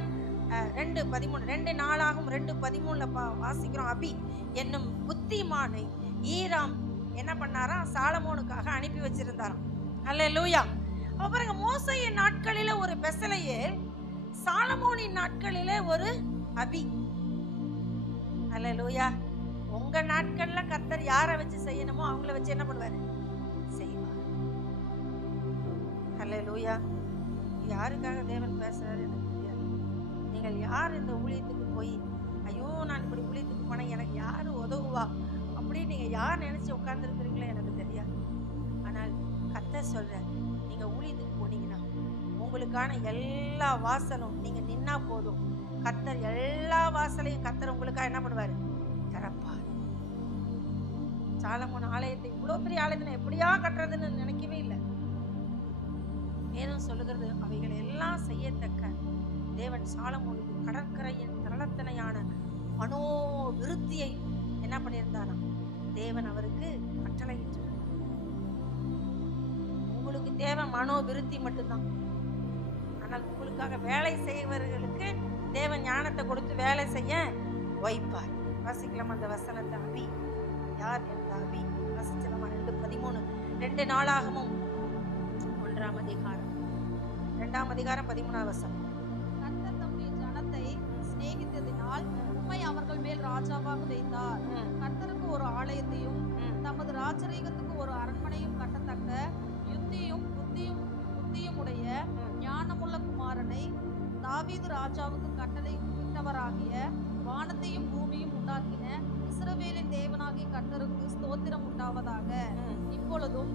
2:13 2 நாளாகும் 2:13 வாசிக்கிறோம். அபி என்னும் புத்திமானை ஈராம் என்ன பண்ணாரா? சாலமோனுக்காக அனுப்பி வச்சிருந்தாராம். அல்லேலூயா. பாருங்க, மோசேயின் நாட்களில ஒரு பெசலெயேல், சாலமோனின் நாட்களில ஒரு அபி. அல்லேலூயா. உங்க நாட்கள்ல கர்த்தர் யாரை வச்சு செய்யணுமோ அவங்கள வச்சு என்ன பண்ணுவாரு? செய்வார். அல்லேலூயா. யாருக்காக தேவன் பேசுறாரு எனக்கு தெரியாது. நீங்கள் யார் இந்த ஊழியத்துக்கு போய் ஐயோ நான் இப்படி ஊழியத்துக்கு போனேன் எனக்கு யாரு உதவுவா அப்படின்னு நீங்க யார் நினைச்சு உட்கார்ந்து இருக்கிறீங்களோ எனக்கு தெரியாது. ஆனால் கர்த்தர் சொல்ற, நீங்க ஊழியத்துக்கு போனீங்கன்னா உங்களுக்கான எல்லா வாசலும் நீங்க நின்னா போதும், கர்த்தர் எல்லா வாசலையும் கர்த்தர் உங்களுக்காக என்ன பண்ணுவாரு? திறப்பார். சாலமோன் ஆலயத்தை, இவ்வளவு பெரிய ஆலயத்தை எப்படியா கட்டுறதுன்னு நினைக்கவே இல்லை. வேதம் சொல்லுகிறது, அவைகளை எல்லாம் செய்யத்தக்க தேவன் சாலமோனுக்கு கடற்கரையின் திரளத்தனையான மனோ விருத்தியை என்ன பண்ணியிருந்தாராம்? தேவன் அவருக்கு கட்டளையிட்டு. உங்களுக்கு தேவை மனோ விருத்தி மட்டும்தான். ஆனால் உங்களுக்காக வேலை செய்வர்களுக்கு தேவன் ஞானத்தை கொடுத்து வேலை செய்ய வைப்பார். வாசிக்கலாம் அந்த வசனத்தை. அபி யார் என்ற அபி வாசிச்சலாமா? 2:13 2 நாளாகவும் 1ஆம் அதிகாரம் 2ஆம் அதிகாரம் 13ஆம் வசனம். கர்த்தர் தம்முடைய ஜனத்தை சிநேகித்ததினால் உம்மை அவர்கள் மேல் ராஜாவாக வைத்தார். கர்த்தருக்கு ஒரு ஆலயத்தையும் தமது ராஜரீகத்துக்கு ஒரு அரண்மனையும் கட்டத்தக்க யுக்தியும் புத்தியும் உடைய ஞானமுள்ள குமாரனை தாவீது ராஜாவுக்கு கட்டளை இட்டவராகிய வானத்தையும் பூமியும் உண்டாக்கின இஸ்ரவேலின் தேவனாகிய கர்த்தருக்கு ஸ்தோத்திரம் உண்டாவதாக. இப்பொழுதும்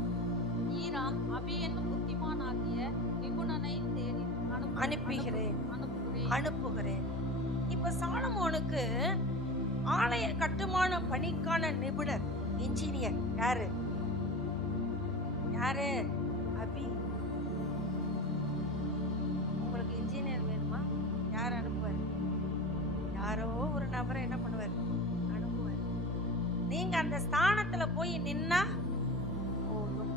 ஈராம் அபி என்னும் புத்திமான் ஆகிய நிபுணனை தேடி அனுப்புகிறேன். இப்ப சாலமோனுக்கு ஆலய கட்டுமான பணிக்கான நிபுணர், இன்ஜினியர் யாரு? அபி. உங்களுக்கு இன்ஜினியர் வேணுமா? யார் அனுப்புவார்? யாரோ ஒரு நபரை என்ன பண்ணுவார்? அனுப்புவார். நீங்க அந்த ஸ்தானத்துல போய் நின்னா போதும்,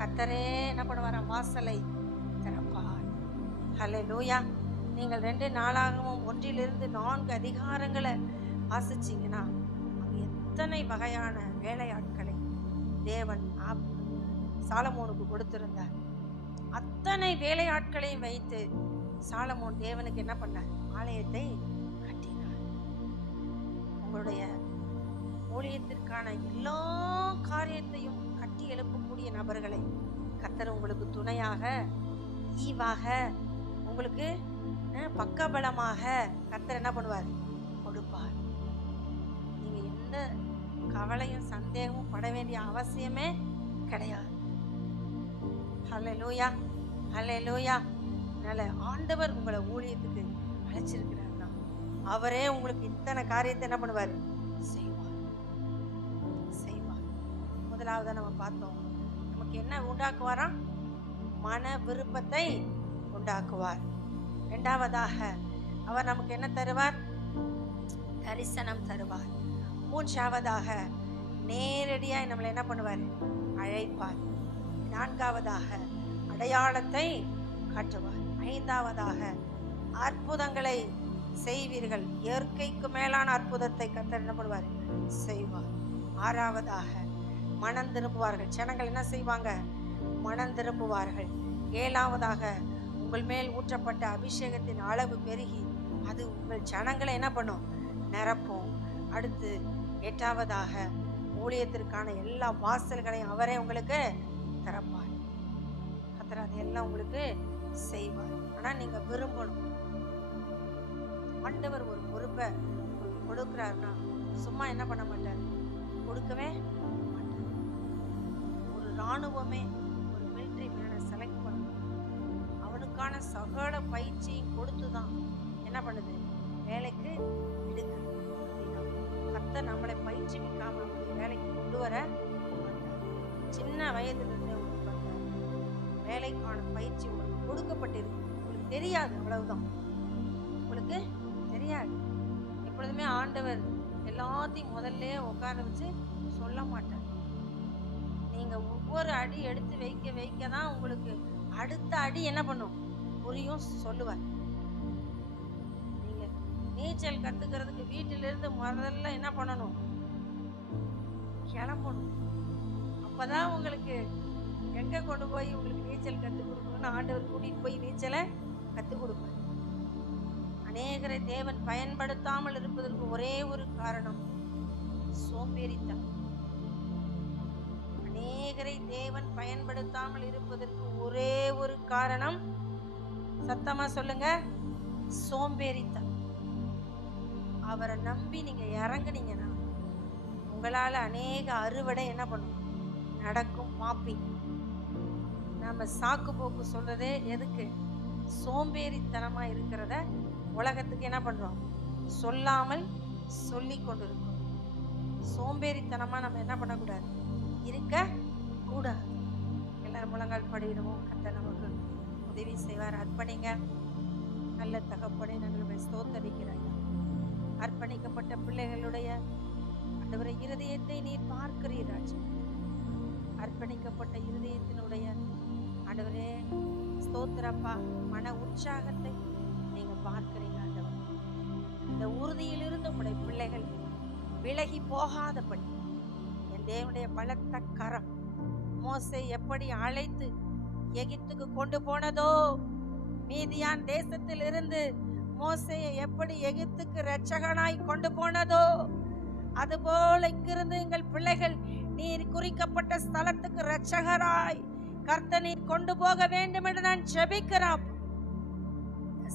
கர்த்தரே என்ன பண்ணுவார? வாசலை திறப்பார். ஹல்லேலூயா. நீங்கள் 2 நாளாகவும் 1-4 அதிகாரங்களை வாசிச்சீங்கன்னா அங்க எத்தனை வகையான வேலையாட்களை தேவன் சாலமோனுக்கு கொடுத்திருந்தார். அத்தனை வேலையாட்களையும் வைத்து சாலமோன் தேவனுக்கு என்ன பண்ணார்? ஆலயத்தை கட்டினார். உங்களுடைய ஊழியத்திற்கான எல்லா காரியத்தையும் கட்டி எழுப்பக்கூடிய நபர்களை கர்த்தர் உங்களுக்கு துணையாக, ஈவாக, உங்களுக்கு பக்கபலமாக கர்த்தர் என்ன பண்ணுவார்? கொடுப்பார். நீங்க எந்த கவலையும் சந்தேகமும் பட வேண்டிய அவசியமே கிடையாது. ஹல்லேலூயா, ஹல்லேலூயா. அதனால ஆண்டவர் உங்களை ஊழியத்துக்கு அழைச்சிருக்கிறாருன்னா அவரே உங்களுக்கு இத்தனை காரியத்தை என்ன பண்ணுவார்? செய்வார், செய்வார். முதலாவதா நம்ம பார்த்தோம், நமக்கு என்ன உண்டாக்குவாராம்? மன விருப்பத்தை உண்டாக்குவார். இரண்டாவதாக அவர் நமக்கு என்ன தருவார்? தரிசனம் தருவார். மூன்றாவதாக நேரடியாய் நம்மளை என்ன பண்ணுவார்? அழைப்பார். நான்காவதாக அடையாளத்தை காட்டுவார். ஐந்தாவதாக அற்புதங்களை செய்வீர்கள். இயற்கைக்கு மேலான அற்புதத்தை கர்த்தர் என்ன பண்ணுவார்? செய்வார். ஆறாவதாக மனம் திரும்புவார்கள். ஜனங்கள் என்ன செய்வாங்க? மனம் திரும்புவார்கள். ஏழாவதாக உங்கள் மேல் ஊற்றப்பட்ட அபிஷேகத்தின் அளவு பெருகி அது உங்கள் ஜனங்களை என்ன பண்ணும்? நிரப்பும். அடுத்து எட்டாவதாக ஊழியத்திற்கான எல்லா வாசல்களையும் அவரே உங்களுக்கு திறப்பார். கர்த்தர் அதையெல்லாம் உங்களுக்கு செய்வார். ஆனா நீங்க விரும்பணும். ஆண்டவர் ஒரு பொறுப்பை உங்களுக்கு கொடுக்கிறாருன்னா சும்மா என்ன பண்ண மாட்டார்? கொடுக்கவே மாட்டார். ஒரு இராணுவமே ஒரு மிலிட்ரி மேனை செலக்ட் பண்ணும். அவனுக்கான சகல பயிற்சியும் கொடுத்துதான் என்ன பண்ணுது? வேலைக்கு எடுக்குது. கர்த்தர் நம்மளை பயிற்சிக்காம வேலைக்கு கொண்டு வர மாட்டார். சின்ன வயதிலிருந்து உங்களுக்கு அந்த வேலைக்கான பயிற்சி உங்களுக்கு கொடுக்கப்பட்டிருக்கு. உங்களுக்கு தெரியாது, அவ்வளவுதான். உங்களுக்கு தெரியாது. எப்பொழுதுமே ஆண்டவர் எல்லாத்தையும் முதல்ல உட்கார வச்சு சொல்ல மாட்டார். நீங்க ஒவ்வொரு அடி எடுத்து வைக்க வைக்க தான் உங்களுக்கு அடுத்த அடி என்ன பண்ணும்? புரியும், சொல்லுவார். நீங்க நீச்சல் கத்துக்கிறதுக்கு வீட்டிலிருந்து முதல்ல என்ன பண்ணணும்? கிளம்பணும். அப்பதான் உங்களுக்கு எங்க கொண்டு போய் உங்களுக்கு நீச்சல் கற்றுக் கொடுக்கணும்னு ஆண்டவர் கூட்டிட்டு போய் நீச்சலை கற்றுக் கொடுப்பார். அநேகரை தேவன் பயன்படுத்தாமல் இருப்பதற்கு ஒரே ஒரு காரணம் சோம்பேறித்தனம். அநேகரை தேவன் பயன்படுத்தாமல் இருப்பதற்கு ஒரே ஒரு காரணம், சத்தமா சொல்லுங்க, சோம்பேறித்தனம். அவரை நம்பி நீங்க இறங்குனீங்கன்னா உங்களால அநேக அறுவடை என்ன பண்ணும்? நடக்கும். மாப்பீங்க. நம்ம சாக்கு போக்கு சொல்றதே எதுக்கு? சோம்பேறித்தனமா இருக்கிறத உலகத்துக்கு என்ன பண்றோம்? சொல்லாமல் சொல்லி கொண்டிருக்கோம். சோம்பேறித்தனமா நம்ம என்ன பண்ணக்கூடாது? இருக்க கூடாது. எல்லாரும் முழங்கால் படியிடுவோம். கர்த்தர் நமக்கு உதவி செய்வார். அர்ப்பணிங்க. நல்ல தகப்பனே, நாங்கள் ஸ்தோத்தரிக்கிறாய். அர்ப்பணிக்கப்பட்ட பிள்ளைகளுடைய ஆண்டவரே இருதயத்தை நீர் பார்க்கிறீர் ராஜா. அர்ப்பணிக்கப்பட்ட இருதயத்தினுடைய ஆண்டவரே ஸ்தோத்திரப்பா, மன உற்சாகத்தை நீங்க பார்க்கிறீங்க ஆண்டவர். இந்த உறுதியிலிருந்து உங்களுடைய பிள்ளைகள் விலகி போகாதபடி என் தேவனுடைய பலத்த கரம் மோசே எப்படி அழைத்து எகிப்துக்கு கொண்டு போனதோ, மீதியான் தேசத்தில் இருந்து மோசேயை எப்படி எகிப்துக்கு இரட்சகனாய் கொண்டு போனதோ, அதுபோல இங்கிருந்து எங்கள் பிள்ளைகள் நீர் குறிக்கப்பட்ட ஸ்தலத்துக்கு இரட்சகராய் கர்த்தர் நீர் கொண்டு போக வேண்டும் என்று நான் ஜெபிக்கிறேன்.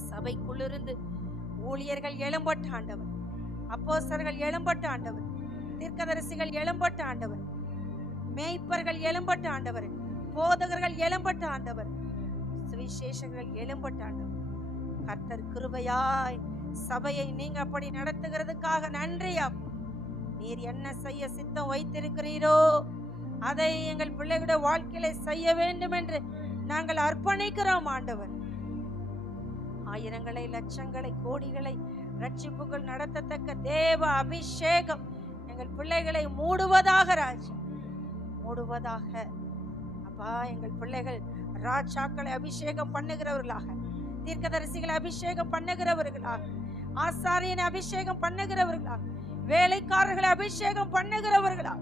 சபைக்குள்ளிருந்து ஊழியர்கள் எழும்பட்ட ஆண்டவர், அப்போஸ்தலர்கள் எழும்பட்ட ஆண்டவர், தீர்க்கதரிசிகள் எழும்பட்ட ஆண்டவர், மேய்ப்பர்கள் எழும்பட்ட ஆண்டவர், போதகர்கள் எழும்பட்ட ஆண்டவர், சுவிசேஷங்கள் எழும்பட்ட ஆண்டவர். கர்த்தர் கிருபையாய் சபையை நீங்க அப்படி நடத்துகிறதுக்காக நன்றி அப்பா. நீர் என்ன செய்ய சித்தம் வைத்திருக்கிறீரோ அதை எங்கள் பிள்ளைகளுடைய வாழ்க்கையில செய்ய வேண்டும் என்று நாங்கள் அர்ப்பணிக்கிறோம் ஆண்டவர். ஆயிரங்களை, லட்சங்களை, கோடிகளை ரட்சிப்புகள் நடத்தத்தக்க தேவ அபிஷேகம் எங்கள் பிள்ளைகளை மூடுவதாக ராஜா, மூடுவதாக அப்பா. எங்கள் பிள்ளைகள் ராஜாக்களை அபிஷேகம் பண்ணுகிறவர்களாக, தீர்க்கதரிசிகளை அபிஷேகம் பண்ணுகிறவர்களாக, ஆசாரியனை அபிஷேகம் பண்ணுகிறவர்களாக, வேலைக்காரர்களை அபிஷேகம் பண்ணுகிறவர்களாக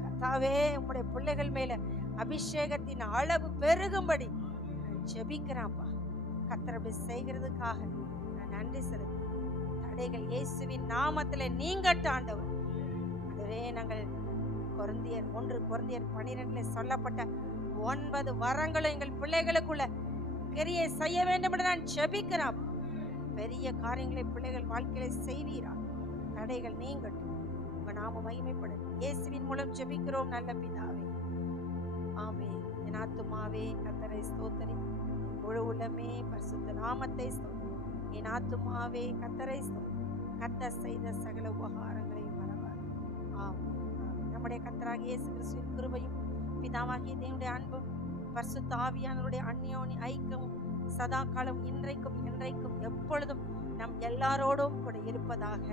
கர்த்தாவே உம்முடைய பிள்ளைகள் மேல அபிஷேகத்தின் அளவு பெருகும்படி நான் ஜெபிக்கிறேன்ப்பா. கர்த்தர் அப்படி செய்கிறதுக்காக நான் நன்றி செலுத்துகிறேன். தடைகள் இயேசுவின் நாமத்திலே நீங்கட்ட ஆண்டவர். அதுவே நாங்கள் கொரிந்தியர் 1 சொல்லப்பட்ட 9 வரங்களும் எங்கள் பிள்ளைகளுக்குள்ள கிரியை செய்ய வேண்டும் என்று நான் ஜெபிக்கிறேன். பெரிய காரியங்களை பிள்ளைகள் வாழ்க்கையில செய்வீரா. தடைகள் நீங்கட்டும். உங்க நாம மகிமைப்படும். இயேசுவின் மூலம் ஜெபிக்கிறோம் நல்ல பிதாவே, ஆமென். என் ஆத்துமாவே கர்த்தரை ஸ்தோத்திரி, என் முழு உள்ளமே பரிசுத்த நாமத்தை ஸ்தோத்திரி. என் ஆத்துமாவே கர்த்தரை ஸ்தோத்திரி, கர்த்தர் செய்த சகல உபகாரங்களையும் மறவாது. ஆமென். நம்முடைய கர்த்தராகிய இயேசு கிறிஸ்துவின் கிருபையும் பிதாவாகிய தேவனுடைய அன்பும் பரிசுத்த ஆவியானவருடைய அந்யோன்ய ஐக்கியமும் சதா காலம் இன்றைக்கும் என்றைக்கும் எப்பொழுதும் நம் எல்லாரோடும் கூட இருப்பதாக.